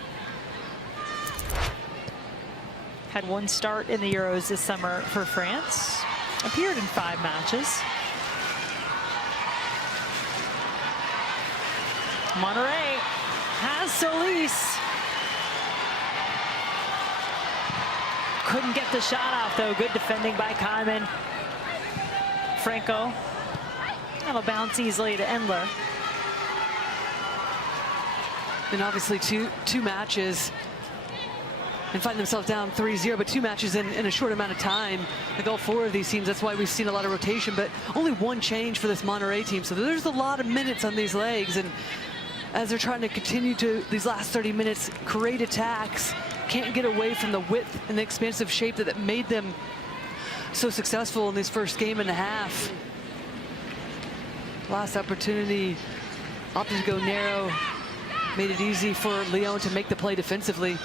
Had one start in the Euros this summer for France. Appeared in 5 matches. Monterrey has Solis. Couldn't get the shot off though. Good defending by Kyman. Franco. That'll bounce easily to Endler. And obviously two matches and find themselves down 3-0, but 2 matches in a short amount of time. Like all 4 of these teams, that's why we've seen a lot of rotation, but only 1 change for this Monterrey team. So there's a lot of minutes on these legs, and as they're trying to continue to, these last 30 minutes, create attacks, can't get away from the width and the expansive shape that made them so successful in this first game and a half. Last opportunity, opted to go narrow, made it easy for Lyon to make the play defensively.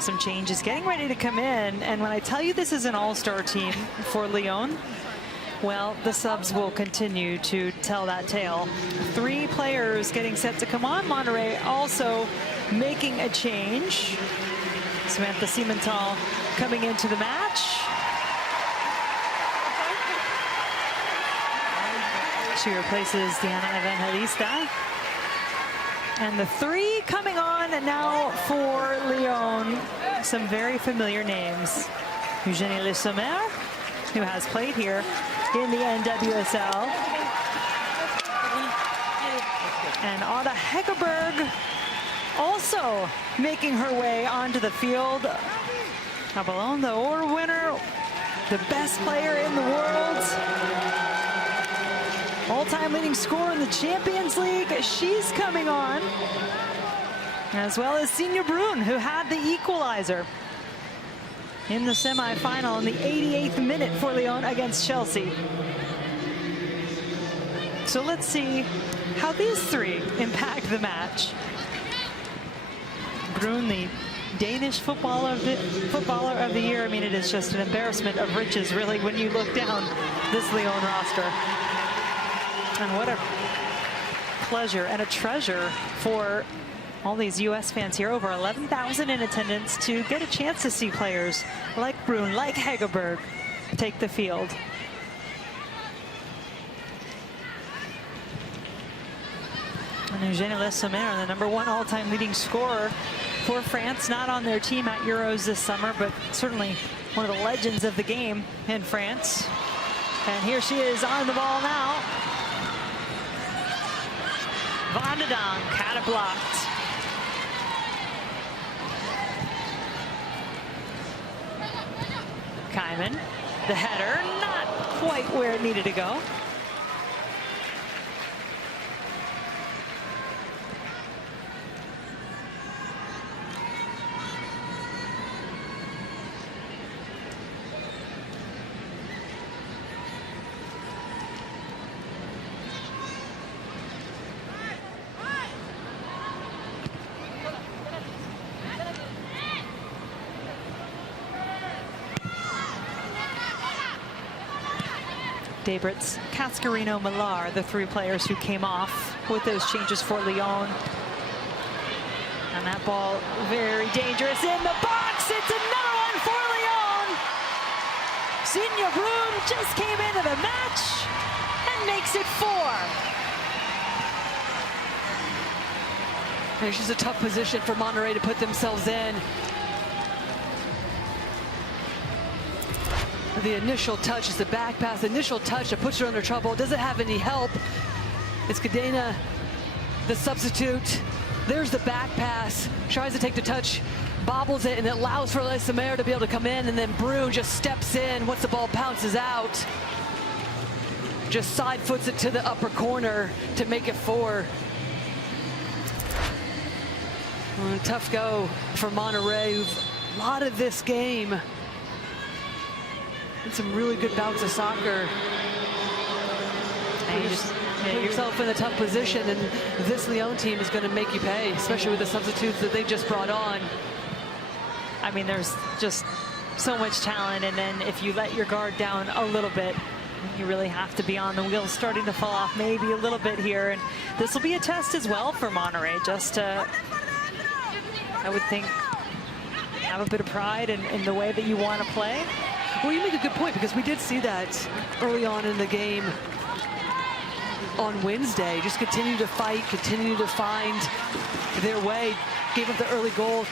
Some changes getting ready to come in, and when I tell you this is an all-star team for Lyon, well, the subs will continue to tell that tale. 3 players getting set to come on. Monterrey also making a change. Samantha Siementhal coming into the match. She replaces Deanna Garcia. And the 3 coming on now for Lyon, some very familiar names. Eugenie Le Sommer, who has played here in the NWSL. And Ada Hegerberg also making her way onto the field. A Ballon d'Or winner, the best player in the world. All-time leading scorer in the Champions League. She's coming on. As well as Senior Brun, who had the equalizer in the semifinal in the 88th minute for Lyon against Chelsea. So let's see how these 3 impact the match. Brun, the Danish footballer of the year. I mean, it is just an embarrassment of riches, really, when you look down this Lyon roster. And what a pleasure and a treasure for all these U.S. fans here, over 11,000 in attendance, to get a chance to see players like Brun, like Hegerberg, take the field. And Eugenie Le Sommer, the #1 all-time leading scorer for France, not on their team at Euros this summer, but certainly one of the legends of the game in France. And here she is on the ball now. Van de Donk had it blocked. Kaiman, the header, not quite where it needed to go. Debritz, Cascarino, Millar, the 3 players who came off with those changes for Lyon. And that ball very dangerous in the box. It's another one for Lyon. Senior Brun just came into the match and makes it 4. It's just a tough position for Monterrey to put themselves in. The initial touch is the back pass. The initial touch that puts her under trouble. Doesn't have any help. It's Gadines, the substitute. There's the back pass. Tries to take the touch, bobbles it, and it allows for Le Sommer to be able to come in, and then Brun just steps in once the ball pounces out. Just side foots it to the upper corner to make it 4. Well, tough go for Monterrey, who've a lot of this game. And some really good bouts of soccer. And you just put yourself in a tough position, and this Lyon team is going to make you pay, especially with the substitutes that they just brought on. I mean, there's just so much talent, and then if you let your guard down a little bit, You really have to be on. The wheels starting to fall off maybe a little bit here. And this will be a test as well for Monterrey, just to, I would think, have a bit of pride in the way that you want to play. Well, you make a good point, because we did see that early on in the game on Wednesday. Just continue to fight, continue to find their way. Gave up the early goal.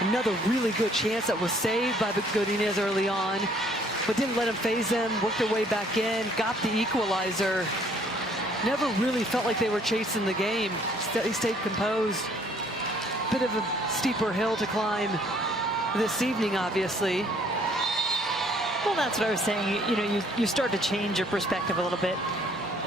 Another really good chance that was saved by the Gadines early on, but didn't let them phase them, worked their way back in, got the equalizer. Never really felt like they were chasing the game. They stayed composed. Bit of a steeper hill to climb this evening, obviously. Well, that's what I was saying. You know, you start to change your perspective a little bit.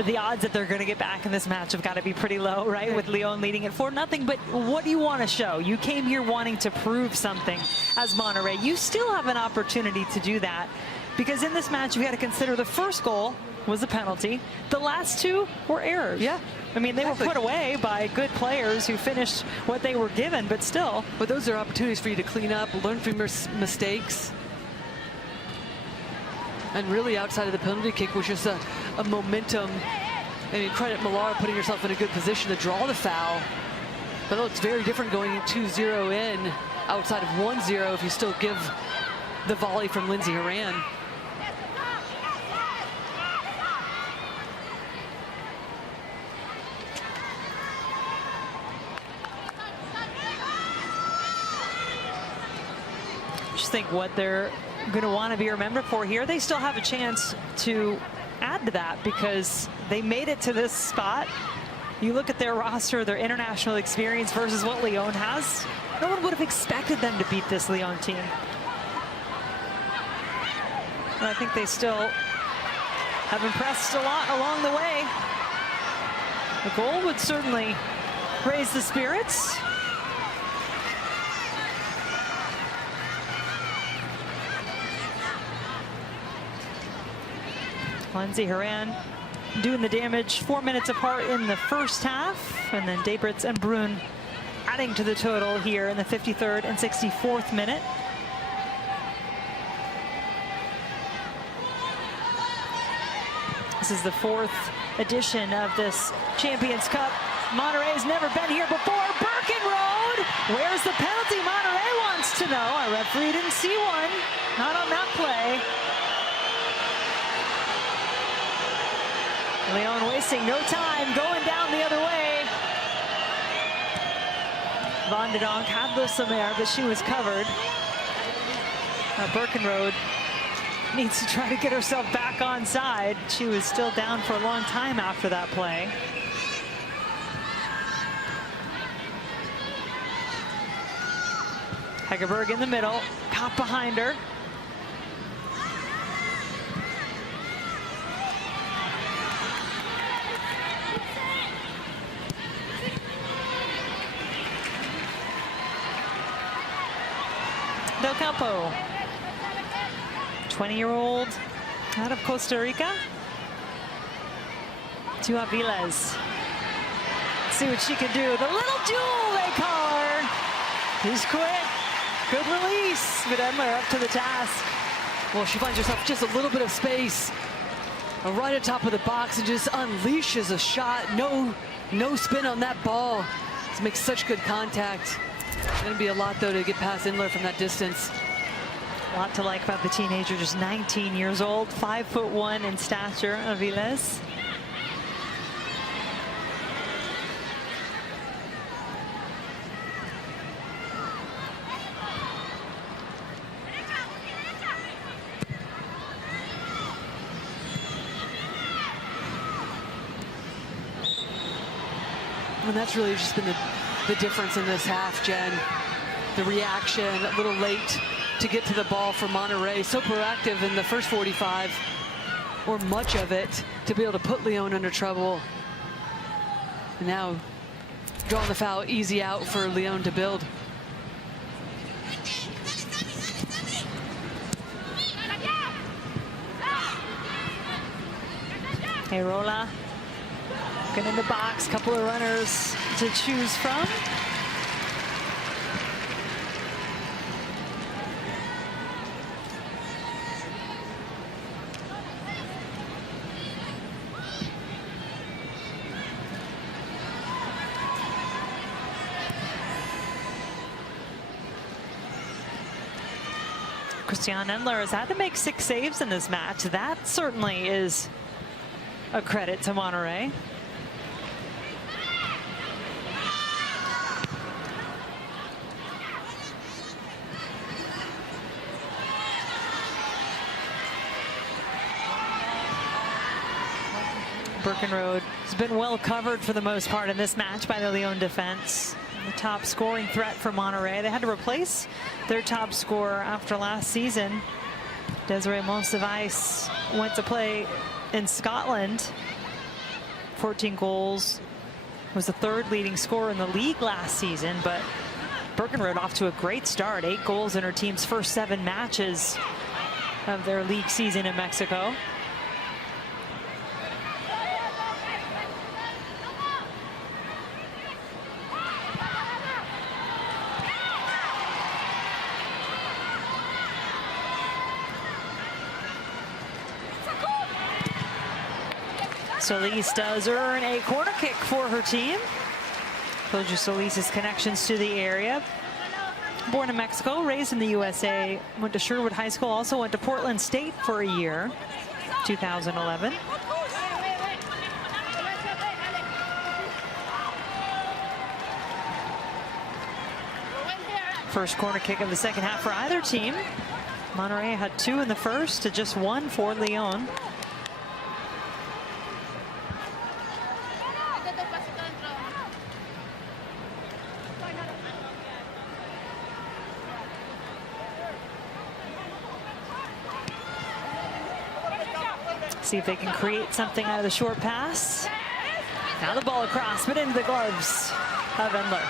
The odds that they're going to get back in this match have got to be pretty low, right? With Lyon leading at 4-0. But what do you want to show? You came here wanting to prove something as Monterrey. You still have an opportunity to do that, because in this match, you got to consider the first goal was a penalty. The last two were errors. Yeah. I mean, they were put away by good players who finished what they were given, but still. But those are opportunities for you to clean up, learn from your mistakes. And really, outside of the penalty kick, was just a momentum. I mean, credit Millar putting yourself in a good position to draw the foul. But it looks very different going 2-0 in, outside of 1-0 if you still give the volley from Lindsey Horan. Just think what they're going to want to be remembered for here. They still have a chance to add to that, because they made it to this spot. You look at their roster, their international experience versus what Lyon has. No one would have expected them to beat this Lyon team. And I think they still have impressed a lot along the way. The goal would certainly raise the spirits. Lindsey Horan doing the damage 4 minutes apart in the first half, and then Debritz and Brun adding to the total here in the 53rd and 64th minute. This is the fourth edition of this Champions Cup. Monterrey's never been here before. Birkenroad, where's the penalty? Monterrey wants to know. Our referee didn't see one, not on that play. Lyon wasting no time, going down the other way. Van de Donk had the Sommer, but she was covered. Birkenroad needs to try to get herself back on side. She was still down for a long time after that play. Hegerberg in the middle, caught behind her. Del Campo, 20-year-old out of Costa Rica. To Aviles. Let's see what she can do. The little jewel, they call her. She's quick. Good release, but Emler up to the task. Well, she finds herself just a little bit of space right at top of the box and just unleashes a shot. No spin on that ball. This makes such good contact. It's going to be a lot, though, to get past Endler from that distance. A lot to like about the teenager, just 19 years old, 5'1" in stature, Aviles. And that's really just been the difference in this half, Jen. The reaction, a little late to get to the ball for Monterrey. So proactive in the first 45, or much of it, to be able to put Lyon under trouble. And now drawing the foul, easy out for Lyon to build. Ayrola looking in the box, couple of runners to choose from. Christian Endler has had to make 6 saves in this match. That certainly is a credit to Monterrey. Birkenrode has been well covered for the most part in this match by the Lyon defense. The top scoring threat for Monterrey. They had to replace their top scorer after last season. Desiree Monsivais went to play in Scotland. 14 goals, was the 3rd leading scorer in the league last season, but Birkenrode off to a great start. 8 goals in her team's first 7 matches of their league season in Mexico. Solis does earn a corner kick for her team. Told you Solis's connections to the area. Born in Mexico, raised in the USA, went to Sherwood High School, also went to Portland State for a year, 2011. First corner kick of the second half for either team. Monterrey had 2 in the first to just 1 for Lyon. See if they can create something out of the short pass. Now the ball across, but into the gloves of Endler.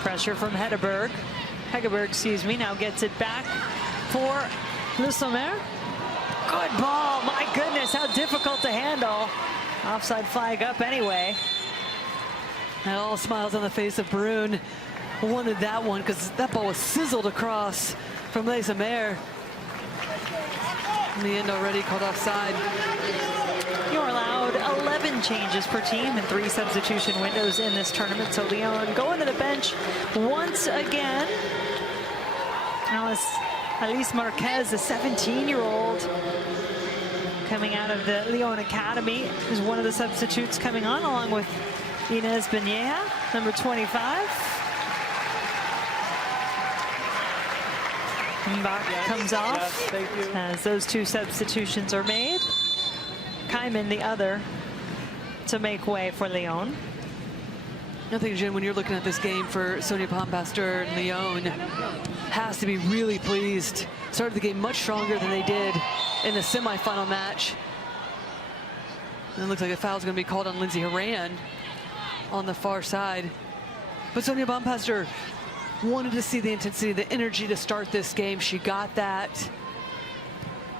Pressure from Hegerberg, excuse me, now gets it back for Le Sommer. Good ball, my goodness, how difficult to handle. Offside flag up anyway. And all smiles on the face of Brune. Wanted that one because that ball was sizzled across from Le Sommer. In the end already called offside. You're allowed 11 changes per team and 3 substitution windows in this tournament. So Lyon going to the bench once again. Alice Marquez, the 17-year-old, coming out of the Lyon Academy, is one of the substitutes coming on, along with Inez Beñeja, number 25. Mbach comes off as those 2 substitutions are made. Kaiman, the other, to make way for Lyon. I think, Jen, when you're looking at this game for Sonia Pompastor and Lyon, has to be really pleased. Started the game much stronger than they did in the semifinal match. And it looks like a foul's going to be called on Lindsay Horan on the far side. But Sonia Pompastor wanted to see the intensity, the energy to start this game. She got that.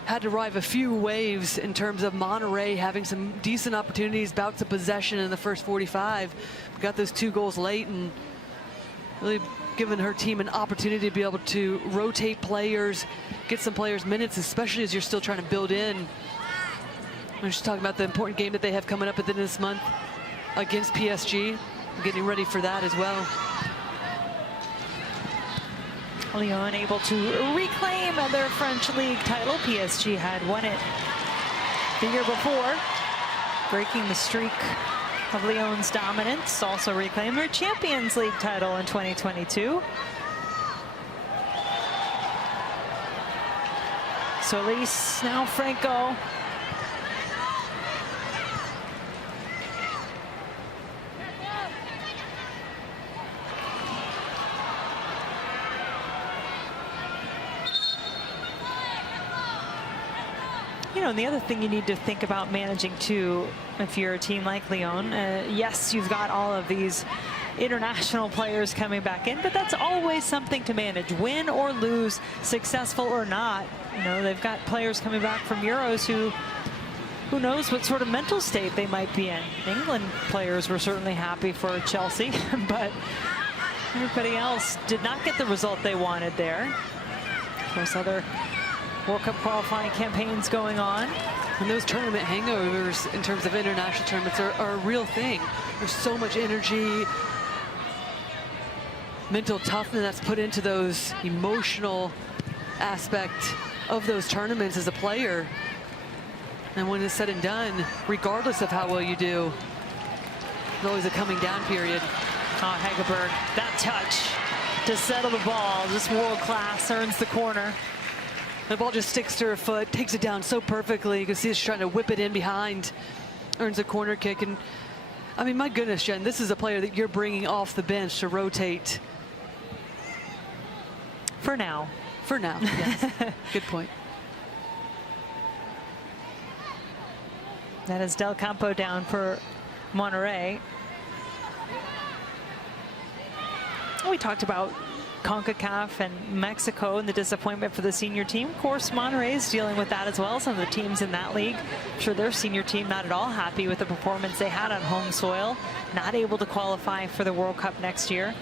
Had to ride a few waves in terms of Monterrey having some decent opportunities, bouts of possession in the first 45. We got those 2 goals late and really given her team an opportunity to be able to rotate players, get some players minutes, especially as you're still trying to build in. We're just talking about the important game that they have coming up at the end of this month against PSG. Getting ready for that as well. Lyon able to reclaim their French league title. PSG had won it the year before, breaking the streak of Lyon's dominance. Also reclaimed their Champions League title in 2022. Solis, now Franco. You know, and the other thing you need to think about managing too, if you're a team like Lyon, yes, you've got all of these international players coming back in, but that's always something to manage. Win or lose, successful or not, You know, they've got players coming back from Euros who knows what sort of mental state they might be in. England players were certainly happy for Chelsea, but everybody else did not get the result they wanted there. Of course, other World Cup qualifying campaigns going on. And those tournament hangovers in terms of international tournaments are a real thing. There's so much energy, mental toughness that's put into those emotional aspect of those tournaments as a player. And when it's said and done, regardless of how well you do, there's always a coming down period. Oh, Hegerberg, that touch to settle the ball, just world class, earns the corner. The ball just sticks to her foot, takes it down so perfectly. You can see she's trying to whip it in behind, earns a corner kick. And I mean, my goodness, Jen, this is a player that you're bringing off the bench to rotate. For now. For now, yes. Good point. That is Del Campo down for Monterrey. We talked about CONCACAF and Mexico and the disappointment for the senior team. Of course, Monterrey is dealing with that as well. Some of the teams in that league, I'm sure their senior team not at all happy with the performance they had on home soil, not able to qualify for the World Cup next year.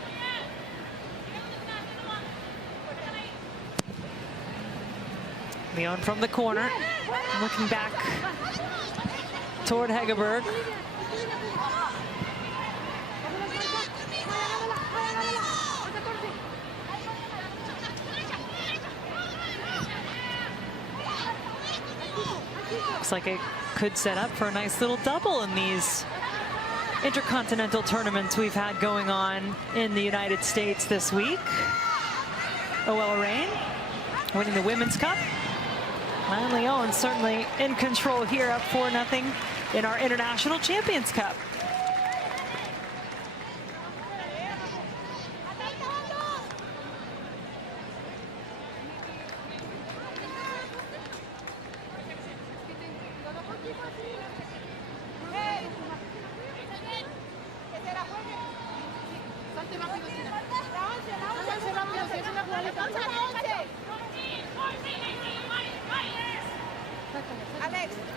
Lyon from the corner, looking back toward Hegerberg. Looks like it could set up for a nice little double in these intercontinental tournaments we've had going on in the United States this week. OL Reign winning the Women's Cup. And Lyon certainly in control here, up 4-0 in our International Champions Cup.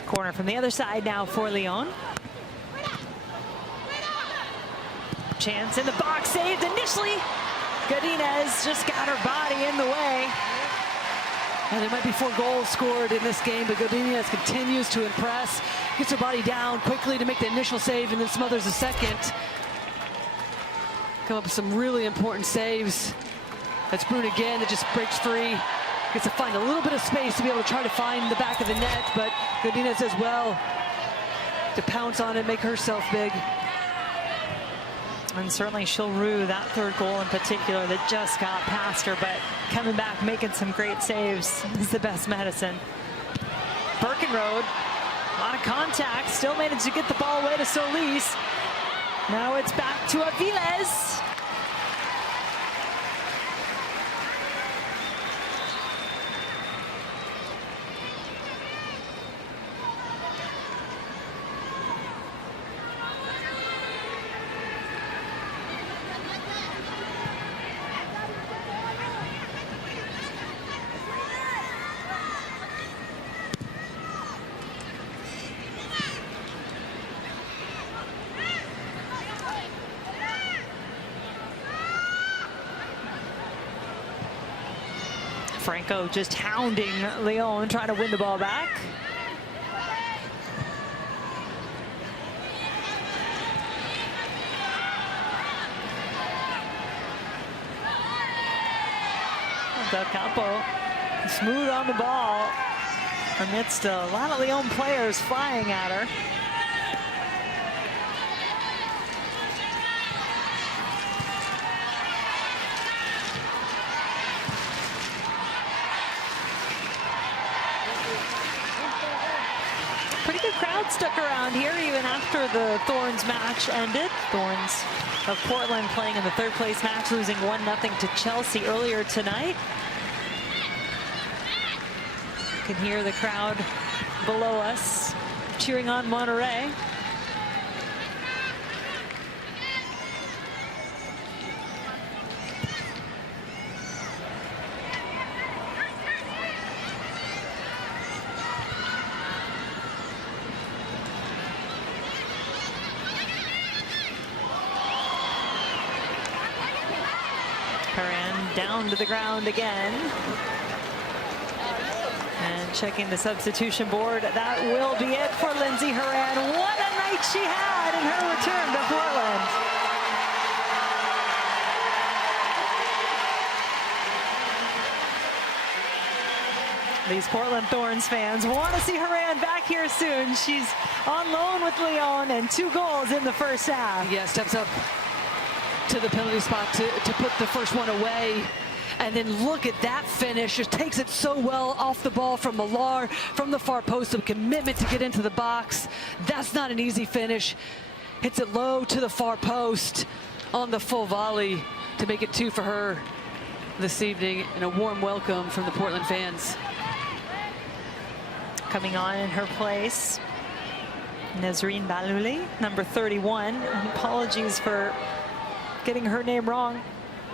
Corner from the other side now for Lyon. Chance in the box, saved initially. Gadines just got her body in the way. And there might be 4 goals scored in this game, but Gadines continues to impress. Gets her body down quickly to make the initial save and then smothers a second. Come up with some really important saves. That's Brun again that just breaks free. Gets to find a little bit of space to be able to try to find the back of the net, but Gadines as well to pounce on it, make herself big. And certainly she'll rue that third goal in particular that just got past her, but coming back, making some great saves is the best medicine. Birkenroad, a lot of contact, still managed to get the ball away to Solis. Now it's back to Aviles. Franco just hounding Lyon, trying to win the ball back. Del Campo smooth on the ball amidst a lot of Lyon players flying at her. Pretty good crowd stuck around here even after the Thorns match ended. Thorns of Portland playing in the third place match, losing 1-0 to Chelsea earlier tonight. You can hear the crowd below us cheering on Monterrey. down to the ground again. And checking the substitution board, that will be it for Lindsey Horan. What a night she had in her return to Portland. These Portland Thorns fans want to see Horan back here soon. She's on loan with Lyon and 2 goals in the first half. Yeah, steps up to the penalty spot to put the first one away. And then look at that finish. Just takes it so well off the ball from Millar, from the far post, a commitment to get into the box. That's not an easy finish. Hits it low to the far post on the full volley to make it 2 for her this evening. And a warm welcome from the Portland fans. Coming on in her place, Nazreen Balouli, number 31. And apologies for getting her name wrong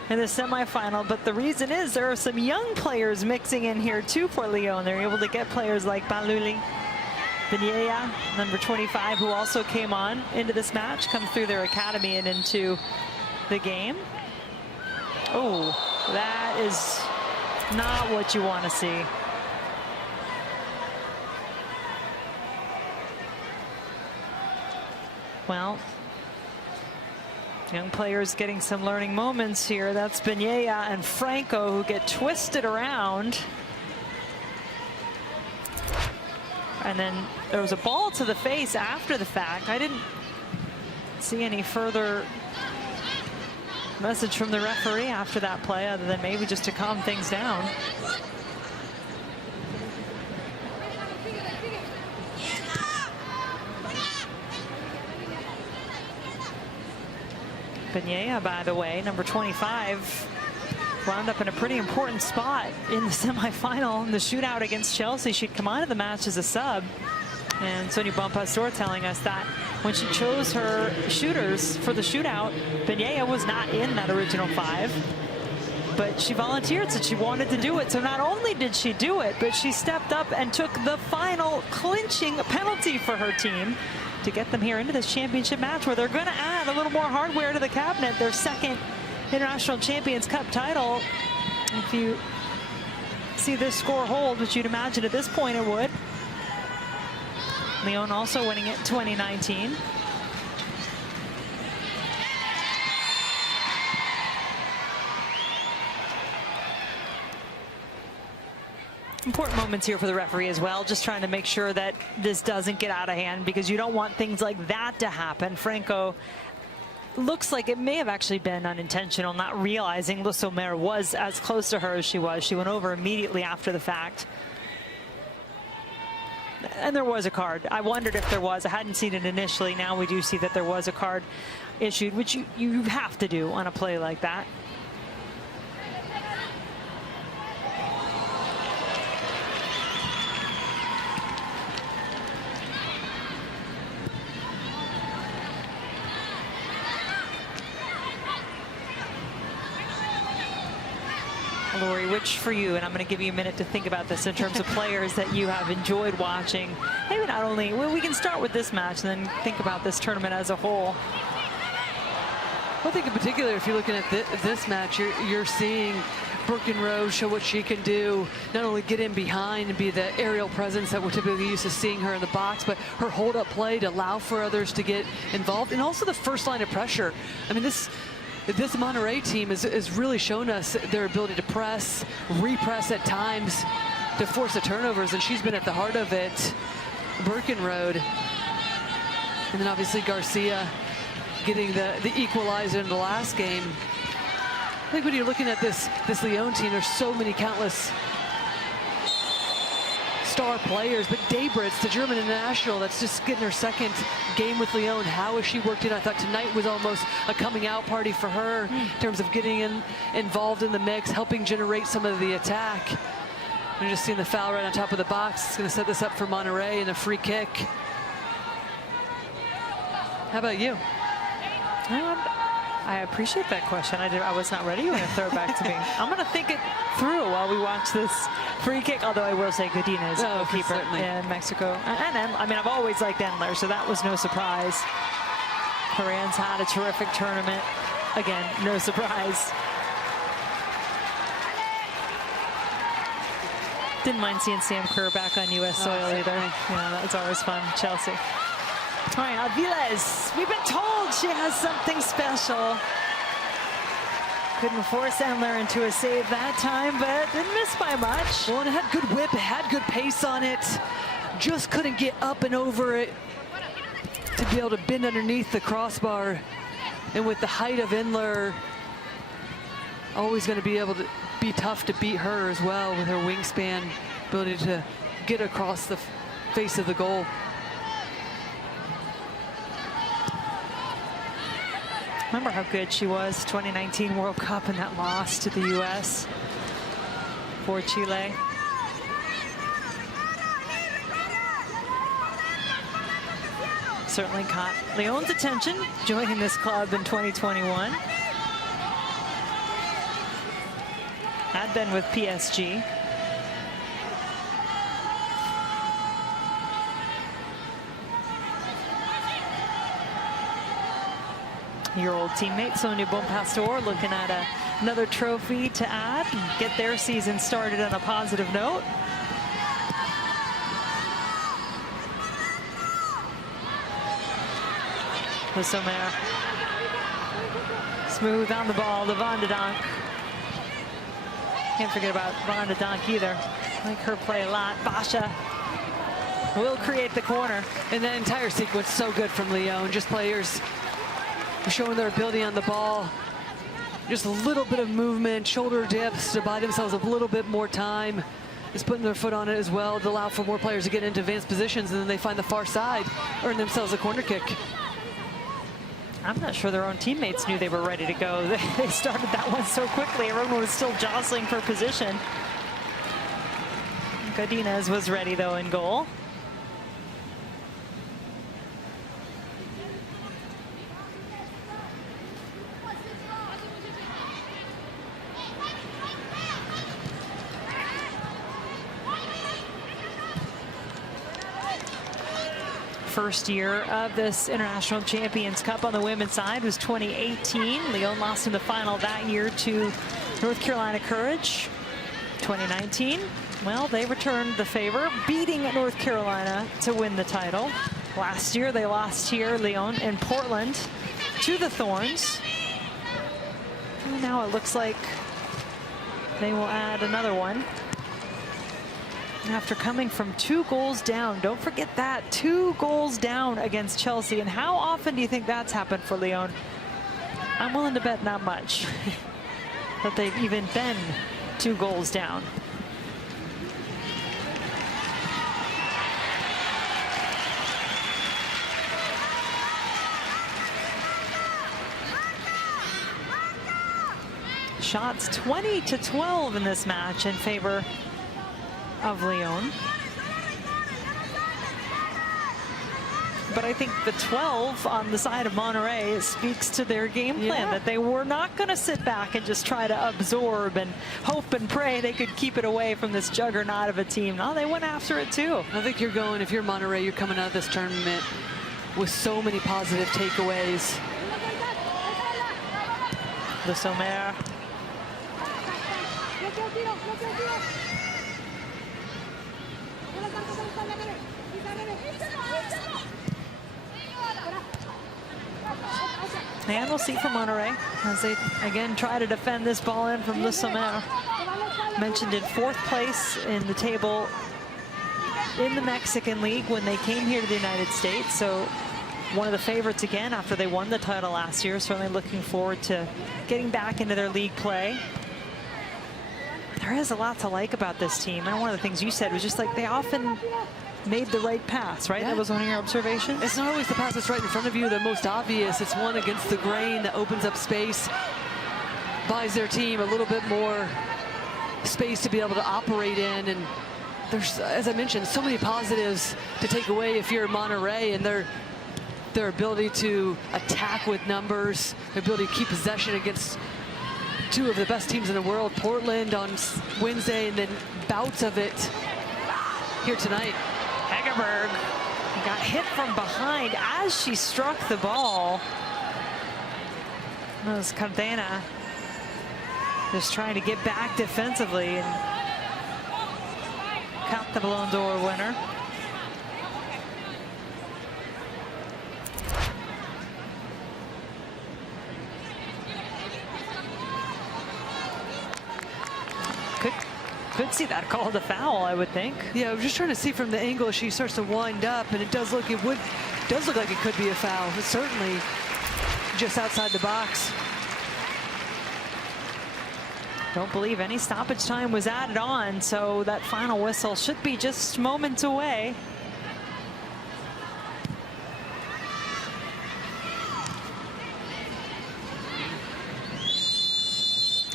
in the semifinal, but the reason is there are some young players mixing in here too for Lyon. They're able to get players like Balouli, Benyea, number 25, who also came on into this match, come through their academy and into the game. Oh, that is not what you want to see. Well, young players getting some learning moments here. That's Benyea and Franco who get twisted around. And then there was a ball to the face after the fact. I didn't see any further message from the referee after that play other than maybe just to calm things down. Benyea, by the way, number 25, wound up in a pretty important spot in the semifinal in the shootout against Chelsea. She'd come onto the match as a sub. And Sonia Bonpastor telling us that when she chose her shooters for the shootout, Benyea was not in that original 5. But she volunteered, said she wanted to do it. So not only did she do it, but she stepped up and took the final clinching penalty for her team to get them here into this championship match where they're going to add a little more hardware to the cabinet. Their second International Champions Cup title. If you see this score hold, which you'd imagine at this point it would. Lyon also winning it in 2019. Important moments here for the referee as well, just trying to make sure that this doesn't get out of hand because you don't want things like that to happen. Franco looks like it may have actually been unintentional, not realizing Le Sommer was as close to her as she was. She went over immediately after the fact. And there was a card. I wondered if there was. I hadn't seen it initially. Now we do see that there was a card issued, which you have to do on a play like that. Lori, which for you, and I'm going to give you a minute to think about this in terms of players that you have enjoyed watching. Maybe not only, well, we can start with this match and then think about this tournament as a whole. I think in particular, if you're looking at this match, you're seeing Birkenrode show what she can do, not only get in behind and be the aerial presence that we're typically used to seeing her in the box, but her hold-up play to allow for others to get involved, and also the first line of pressure. I mean, this Monterrey team has really shown us their ability to press, repress at times to force the turnovers, and she's been at the heart of it. Birkenrode, and then obviously Garcia getting the equalizer in the last game. I think when you're looking at this Lyon team, there's so many countless star players, but Debritz, the German international, that's just getting her second game with Lyon. How has she worked in? I thought tonight was almost a coming out party for her in terms of getting involved in the mix, helping generate some of the attack. We're just seeing the foul right on top of the box. It's going to set this up for Monterrey and a free kick. How about you? I appreciate that question. I was not ready when it threw it back to me. I'm going to think it through while we watch this free kick, although I will say Gadines, goalkeeper in Mexico. And I mean, I've always liked Endler, so that was no surprise. Horan's had a terrific tournament. Again, no surprise. Didn't mind seeing Sam Kerr back on U.S. soil either. Yeah, that was always fun. Chelsea. All right, Aviles. We've been told she has something special. Couldn't force Endler into a save that time, but didn't miss by much. Well, and it had good whip, it had good pace on it. Just couldn't get up and over it to be able to bend underneath the crossbar. And with the height of Endler, always going to be able to be tough to beat her as well with her wingspan, ability to get across the face of the goal. Remember how good she was 2019 World Cup and that loss to the U.S. for Chile. Certainly caught Lyon's attention, joining this club in 2021. Had been with PSG. Your old teammate Sonia Bonpastor looking at another trophy to add and get their season started on a positive note. The Sommer. Smooth on the ball, the Van de Donk. Can't forget about Van de Donk either. I like her play a lot. Basha will create the corner. And that entire sequence so good from Lyon. Just players showing their ability on the ball. Just a little bit of movement, shoulder dips to buy themselves a little bit more time. Just putting their foot on it as well to allow for more players to get into advanced positions, and then they find the far side, earn themselves a corner kick. I'm not sure their own teammates knew they were ready to go. They started that one so quickly. Everyone was still jostling for position. Gadines was ready, though, in goal. First year of this International Champions Cup on the women's side was 2018. Lyon lost in the final that year to North Carolina Courage. 2019, well, they returned the favor, beating North Carolina to win the title. Last year, they lost here, Lyon, in Portland, to the Thorns. And now it looks like they will add another one. After coming from 2 goals down, don't forget that, 2 goals down against Chelsea. And how often do you think that's happened for Lyon? I'm willing to bet not much that they've even been 2 goals down. Shots 20-12 in this match in favor of Lyon. But I think the 12 on the side of Monterrey speaks to their game plan, that they were not going to sit back and just try to absorb and hope and pray they could keep it away from this juggernaut of a team. No, they went after it too. I think you're going, if you're Monterrey, you're coming out of this tournament with so many positive takeaways. The Sommer. And we'll see from Monterrey as they again try to defend this ball in from the Sommer. Mentioned in 4th place in the table in the Mexican League when they came here to the United States. So one of the favorites again after they won the title last year. Certainly looking forward to getting back into their league play. There is a lot to like about this team. And one of the things you said was just like they often made the right pass, right? Yeah. That was one of your observations? It's not always the pass that's right in front of you, the most obvious. It's one against the grain that opens up space, buys their team a little bit more space to be able to operate in. And there's, as I mentioned, so many positives to take away if you're Monterrey, and their ability to attack with numbers, their ability to keep possession against 2 of the best teams in the world, Portland on Wednesday, and then bouts of it here tonight. Hegerberg got hit from behind as she struck the ball. That was Cardena just trying to get back defensively. And Cup, the Ballon d'Or winner. Could see that called a foul, I would think. Yeah, I was just trying to see from the angle she starts to wind up, and it does look like it could be a foul. It's certainly just outside the box. Don't believe any stoppage time was added on, so that final whistle should be just moments away.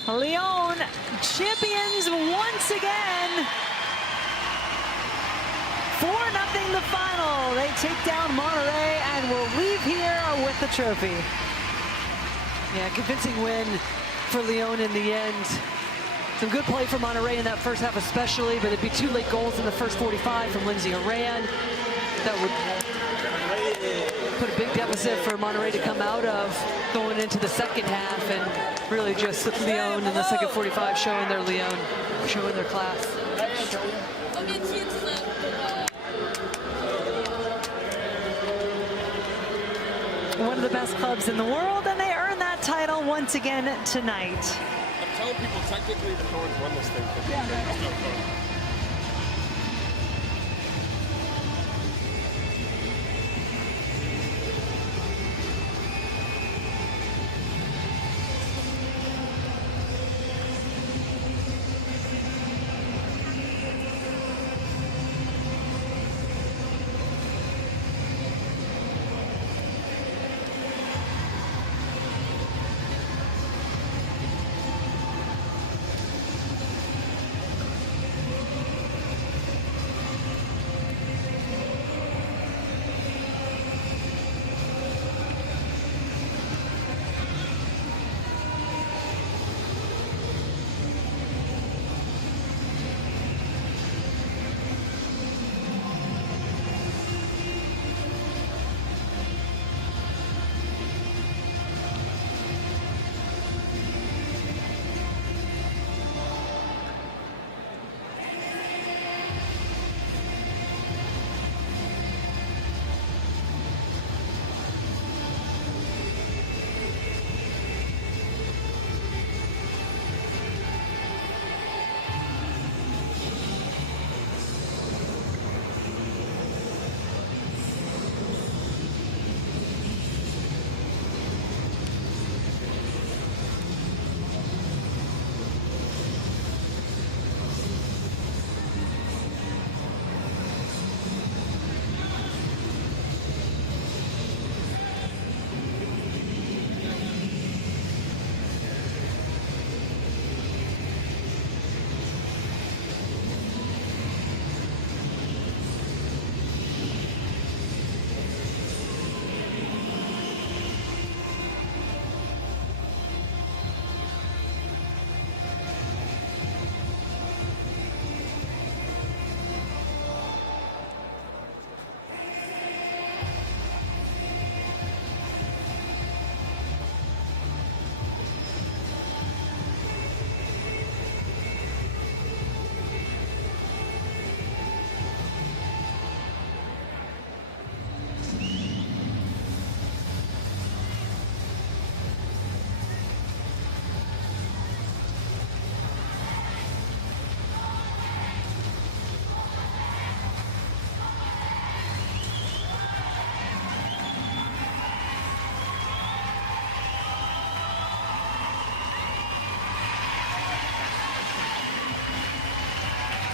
Lyon champions once again. 4-0 the final. They take down Monterrey and will leave here with the trophy. Yeah, convincing win for Lyon in the end. Some good play from Monterrey in that first half especially, but it'd be 2 late goals in the first 45 from Lindsay Horan. That would put a big deficit for Monterrey to come out of going into the second half, and really just Lyon in the second 45 showing their class. One of the best clubs in the world, and they earn that title once again tonight. I'm telling people technically the Thorns won this thing.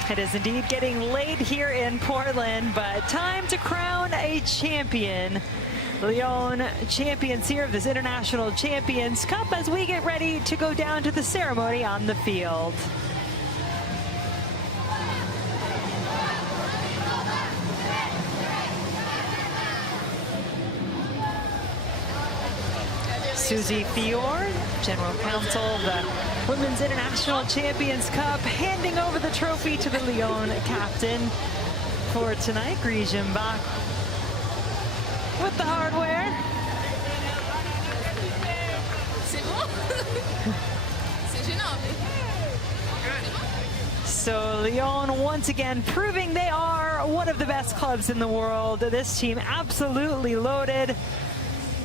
It is indeed getting late here in Portland, but time to crown a champion. Lyon champions here of this International Champions Cup as we get ready to go down to the ceremony on the field. Susie Fior, General Counsel of the Women's International Champions Cup, handing over the trophy to the Lyon captain for tonight. Grijan Bach with the hardware. C'est bon? C'est gênant. So Lyon once again proving they are one of the best clubs in the world. This team absolutely loaded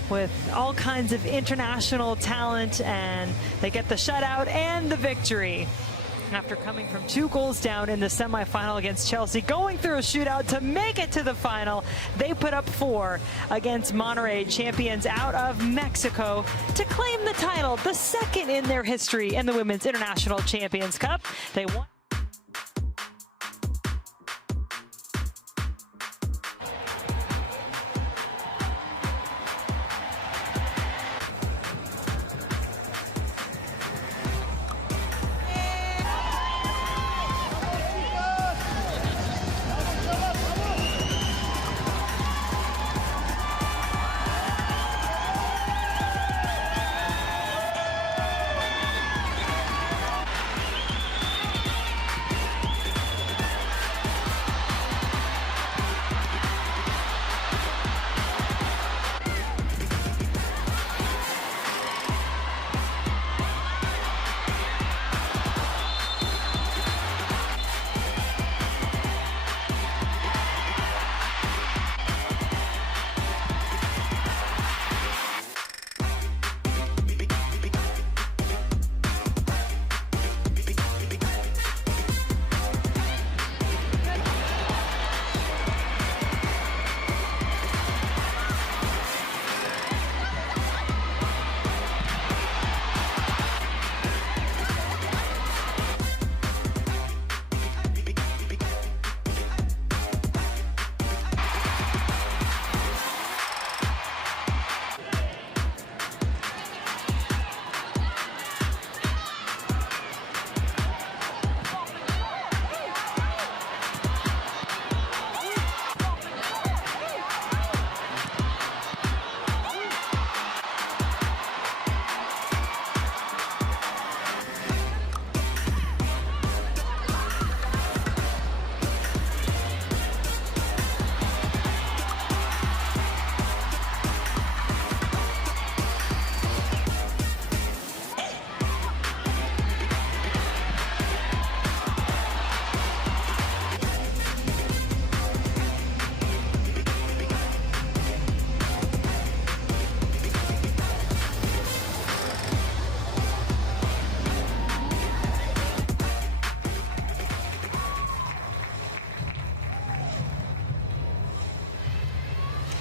with all kinds of international talent, and they get the shutout and the victory after coming from 2 goals down in the semifinal against Chelsea, going through a shootout to make it to the final. They put up 4 against Monterrey, champions out of Mexico, to claim the title, the second in their history in the Women's International Champions Cup. They won.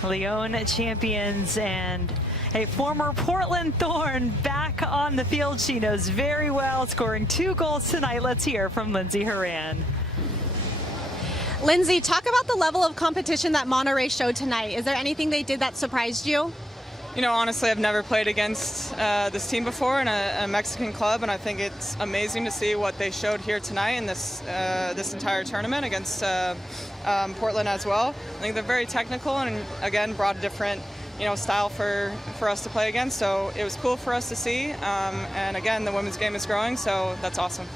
Lyon champions, and a former Portland Thorn back on the field. She knows very well, scoring 2 goals tonight. Let's hear from Lindsay Horan. Lindsay, talk about the level of competition that Monterrey showed tonight. Is there anything they did that surprised you? You know, honestly, I've never played against this team before in a Mexican club, and I think it's amazing to see what they showed here tonight in this entire tournament against Portland as well. I think they're very technical and, again, brought a different style for us to play against, so it was cool for us to see. And, again, the women's game is growing, so that's awesome.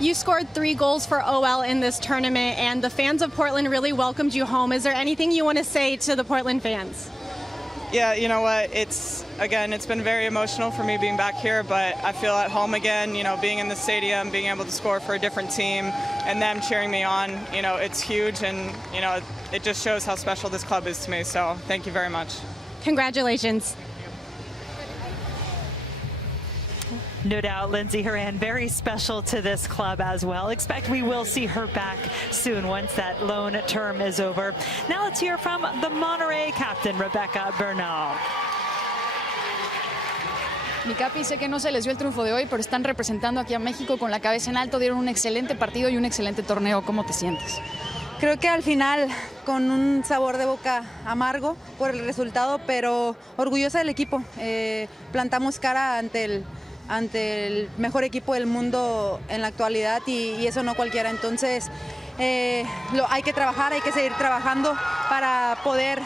You scored 3 goals for OL in this tournament, and the fans of Portland really welcomed you home. Is there anything you want to say to the Portland fans? Yeah, you know what, it's been very emotional for me being back here, but I feel at home again, being in the stadium, being able to score for a different team, and them cheering me on, it's huge, and, it just shows how special this club is to me, so thank you very much. Congratulations. No doubt, Lindsay Horan, very special to this club as well. Expect we will see her back soon once that loan term is over. Now let's hear from the Monterrey captain, Rebecca Bernal. Mi Capi, sé que no se les dio el triunfo de hoy, pero están representando aquí a México con la cabeza en alto, dieron un excelente partido y un excelente torneo. ¿Cómo te sientes? Creo que al final con un sabor de boca amargo por el resultado, pero orgullosa del equipo. Plantamos cara ante el mejor equipo del mundo en la actualidad y eso no cualquiera. Entonces hay que trabajar, hay que seguir trabajando para poder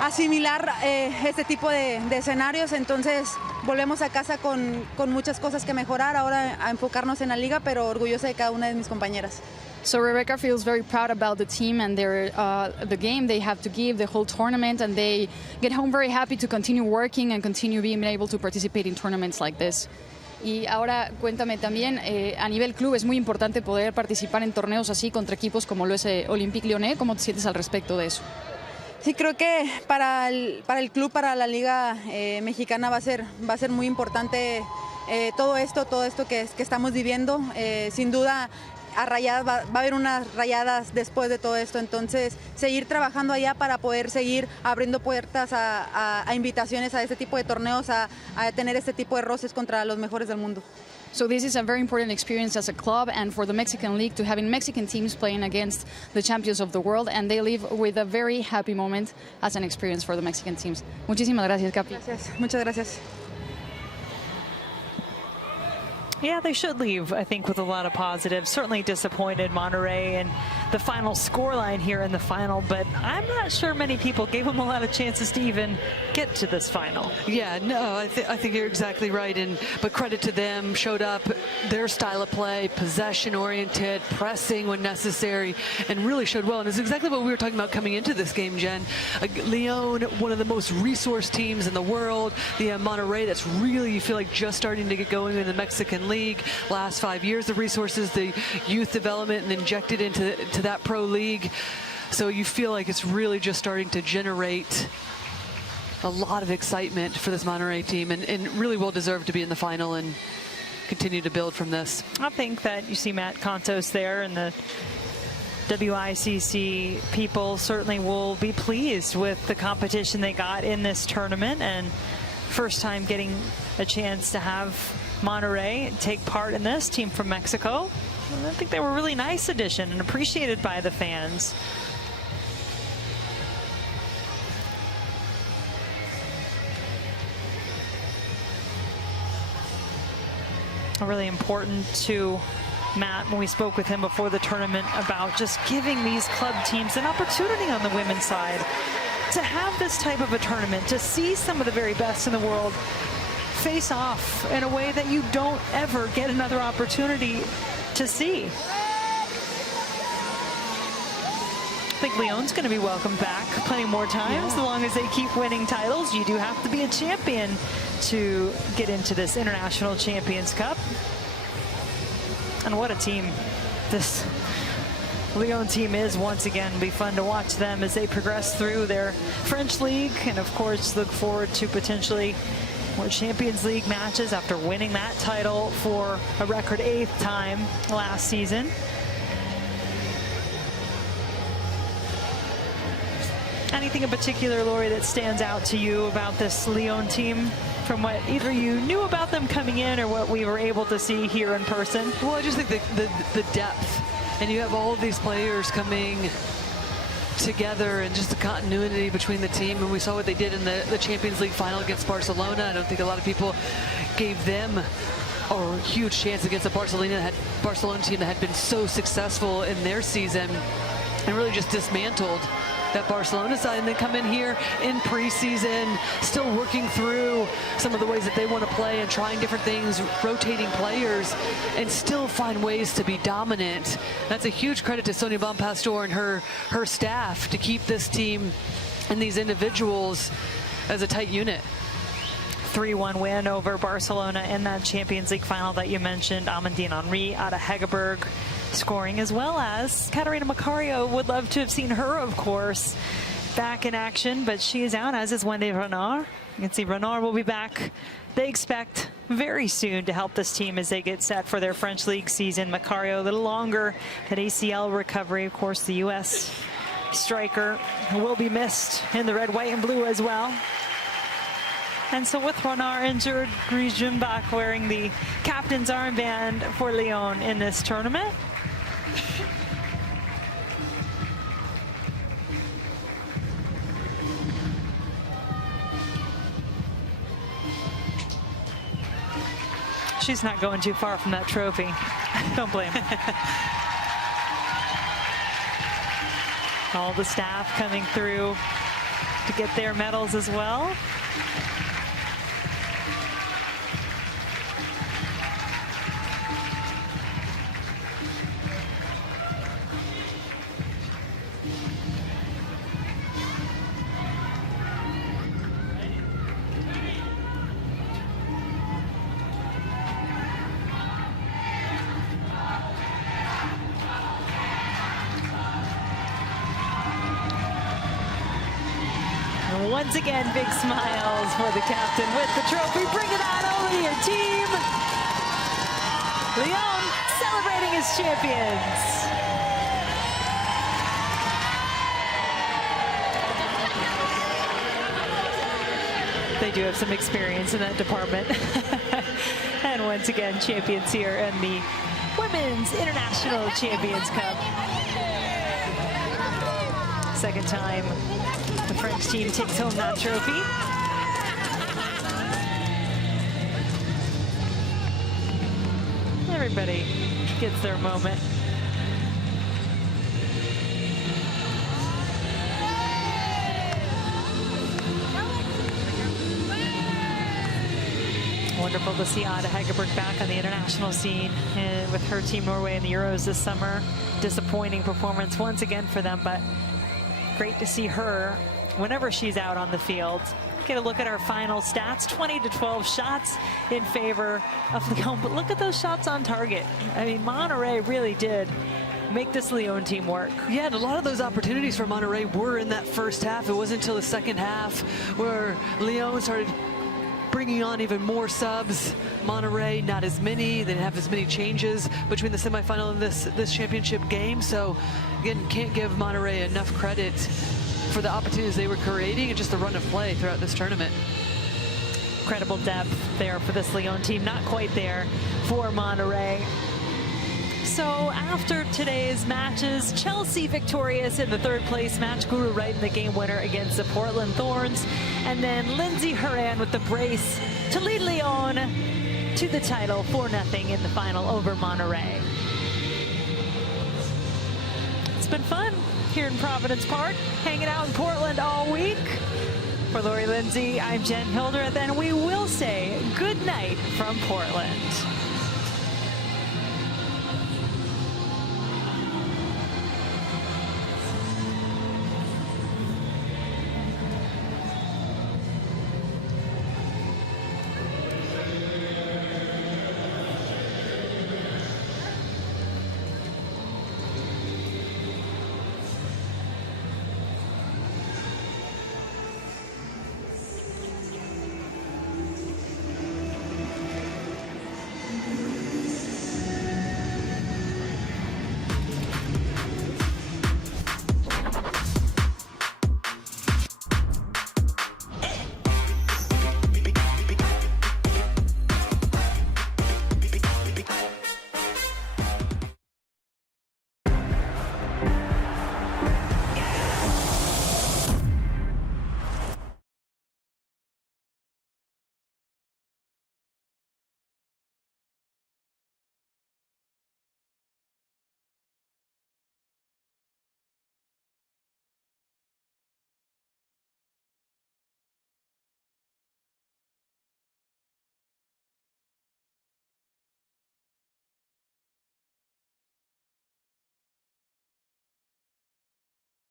asimilar este tipo de escenarios. Entonces volvemos a casa con muchas cosas que mejorar, ahora a enfocarnos en la liga, pero orgullosa de cada una de mis compañeras. So Rebecca feels very proud about the team and the game they have to give, the whole tournament, and they get home very happy to continue working and continue being able to participate in tournaments like this. Y ahora cuéntame también, a nivel club es muy importante poder participar en torneos así contra equipos como lo es Olympique Lyonnais. ¿Cómo te sientes al respecto de eso? Sí, creo que para el club, para la liga mexicana va a ser muy importante todo esto que estamos viviendo. Sin duda va a haber unas rayadas después de todo esto, entonces seguir trabajando allá para poder seguir abriendo puertas a invitaciones a este tipo de torneos, a tener este tipo de roces contra los mejores del mundo. So this is a very important experience as a club and for the Mexican League to having Mexican teams playing against the champions of the world, and they live with a very happy moment as an experience for the Mexican teams. Muchísimas gracias, Capi. Gracias, muchas gracias. Yeah, they should leave, I think, with a lot of positives. Certainly disappointed Monterrey and the final scoreline here in the final, but I'm not sure many people gave them a lot of chances to even get to this final. Yeah, no, I think you're exactly right. But credit to them, showed up, their style of play, possession-oriented, pressing when necessary, and really showed well. And it's exactly what we were talking about coming into this game, Jen. Lyon, one of the most resourced teams in the world. The Monterrey, that's really, you feel like, just starting to get going in the Mexican League. Last 5 years of resources, the youth development, and injected into that pro league. So you feel like it's really just starting to generate a lot of excitement for this Monterrey team, and really well deserved to be in the final and continue to build from this. I think that you see Matt Contos there, and the WICC people certainly will be pleased with the competition they got in this tournament, and first time getting a chance to have Monterrey take part in this team from Mexico. And I think they were a really nice addition and appreciated by the fans. Really important to Matt when we spoke with him before the tournament about just giving these club teams an opportunity on the women's side to have this type of a tournament, to see some of the very best in the world face off in a way that you don't ever get another opportunity to see. I think Lyon's going to be welcomed back plenty more times, as long as they keep winning titles. You do have to be a champion to get into this International Champions Cup. And what a team this Lyon team is. Once again, be fun to watch them as they progress through their French league, and of course look forward to potentially more Champions League matches after winning that title for a record 8th time last season. Anything in particular, Lori, that stands out to you about this Lyon team from what either you knew about them coming in or what we were able to see here in person? Well, I just think the depth, and you have all of these players coming together, and just the continuity between the team. And we saw what they did in the Champions League final against Barcelona. I don't think a lot of people gave them a huge chance against the Barcelona team that had been so successful in their season and really just dismantled that Barcelona side, and then come in here in preseason, still working through some of the ways that they want to play and trying different things, rotating players, and still find ways to be dominant. That's a huge credit to Sonia Bonpastor and her staff to keep this team and these individuals as a tight unit. 3-1 win over Barcelona in that Champions League final that you mentioned. Amandine Henry out of Hegerberg scoring, as well as Catarina Macario. Would love to have seen her, of course, back in action, but she is out, as is Wendy Renard. You can see Renard will be back, they expect, very soon to help this team as they get set for their French League season. Macario a little longer, that ACL recovery. Of course, the U.S. striker will be missed in the red, white, and blue as well. And so with Renard injured, Gries Jumbach wearing the captain's armband for Lyon in this tournament. She's not going too far from that trophy. Don't blame her. All the staff coming through to get their medals as well. once again, big smiles for the captain with the trophy. Bring it on over to your team. Lyon celebrating as champions. They do have some experience in that department. And once again, champions here in the Women's International Champions Cup. Second time the French team takes home that trophy. Everybody gets their moment. Wonderful to see Ada Hegerberg back on the international scene with her team Norway in the Euros this summer. Disappointing performance once again for them, but great to see her whenever she's out on the field. Get a look at our final stats. 20-12 shots in favor of Lyon, but look at those shots on target. I mean, Monterrey really did make this Lyon team work. Yeah, and a lot of those opportunities for Monterrey were in that first half. It wasn't until the second half where Lyon started bringing on even more subs. Monterrey, not as many. They didn't have as many changes between the semifinal and this championship game. So, again, can't give Monterrey enough credit for the opportunities they were creating and just the run of play throughout this tournament. Incredible depth there for this Lyon team. Not quite there for Monterrey. So after today's matches, Chelsea victorious in the third place match, Guru Wright in the game winner against the Portland Thorns, and then Lindsay Horan with the brace to lead Lyon to the title 4-0 in the final over Monterrey. It's been fun here in Providence Park, hanging out in Portland all week. For Lori Lindsay, I'm Jen Hildreth, and we will say good night from Portland.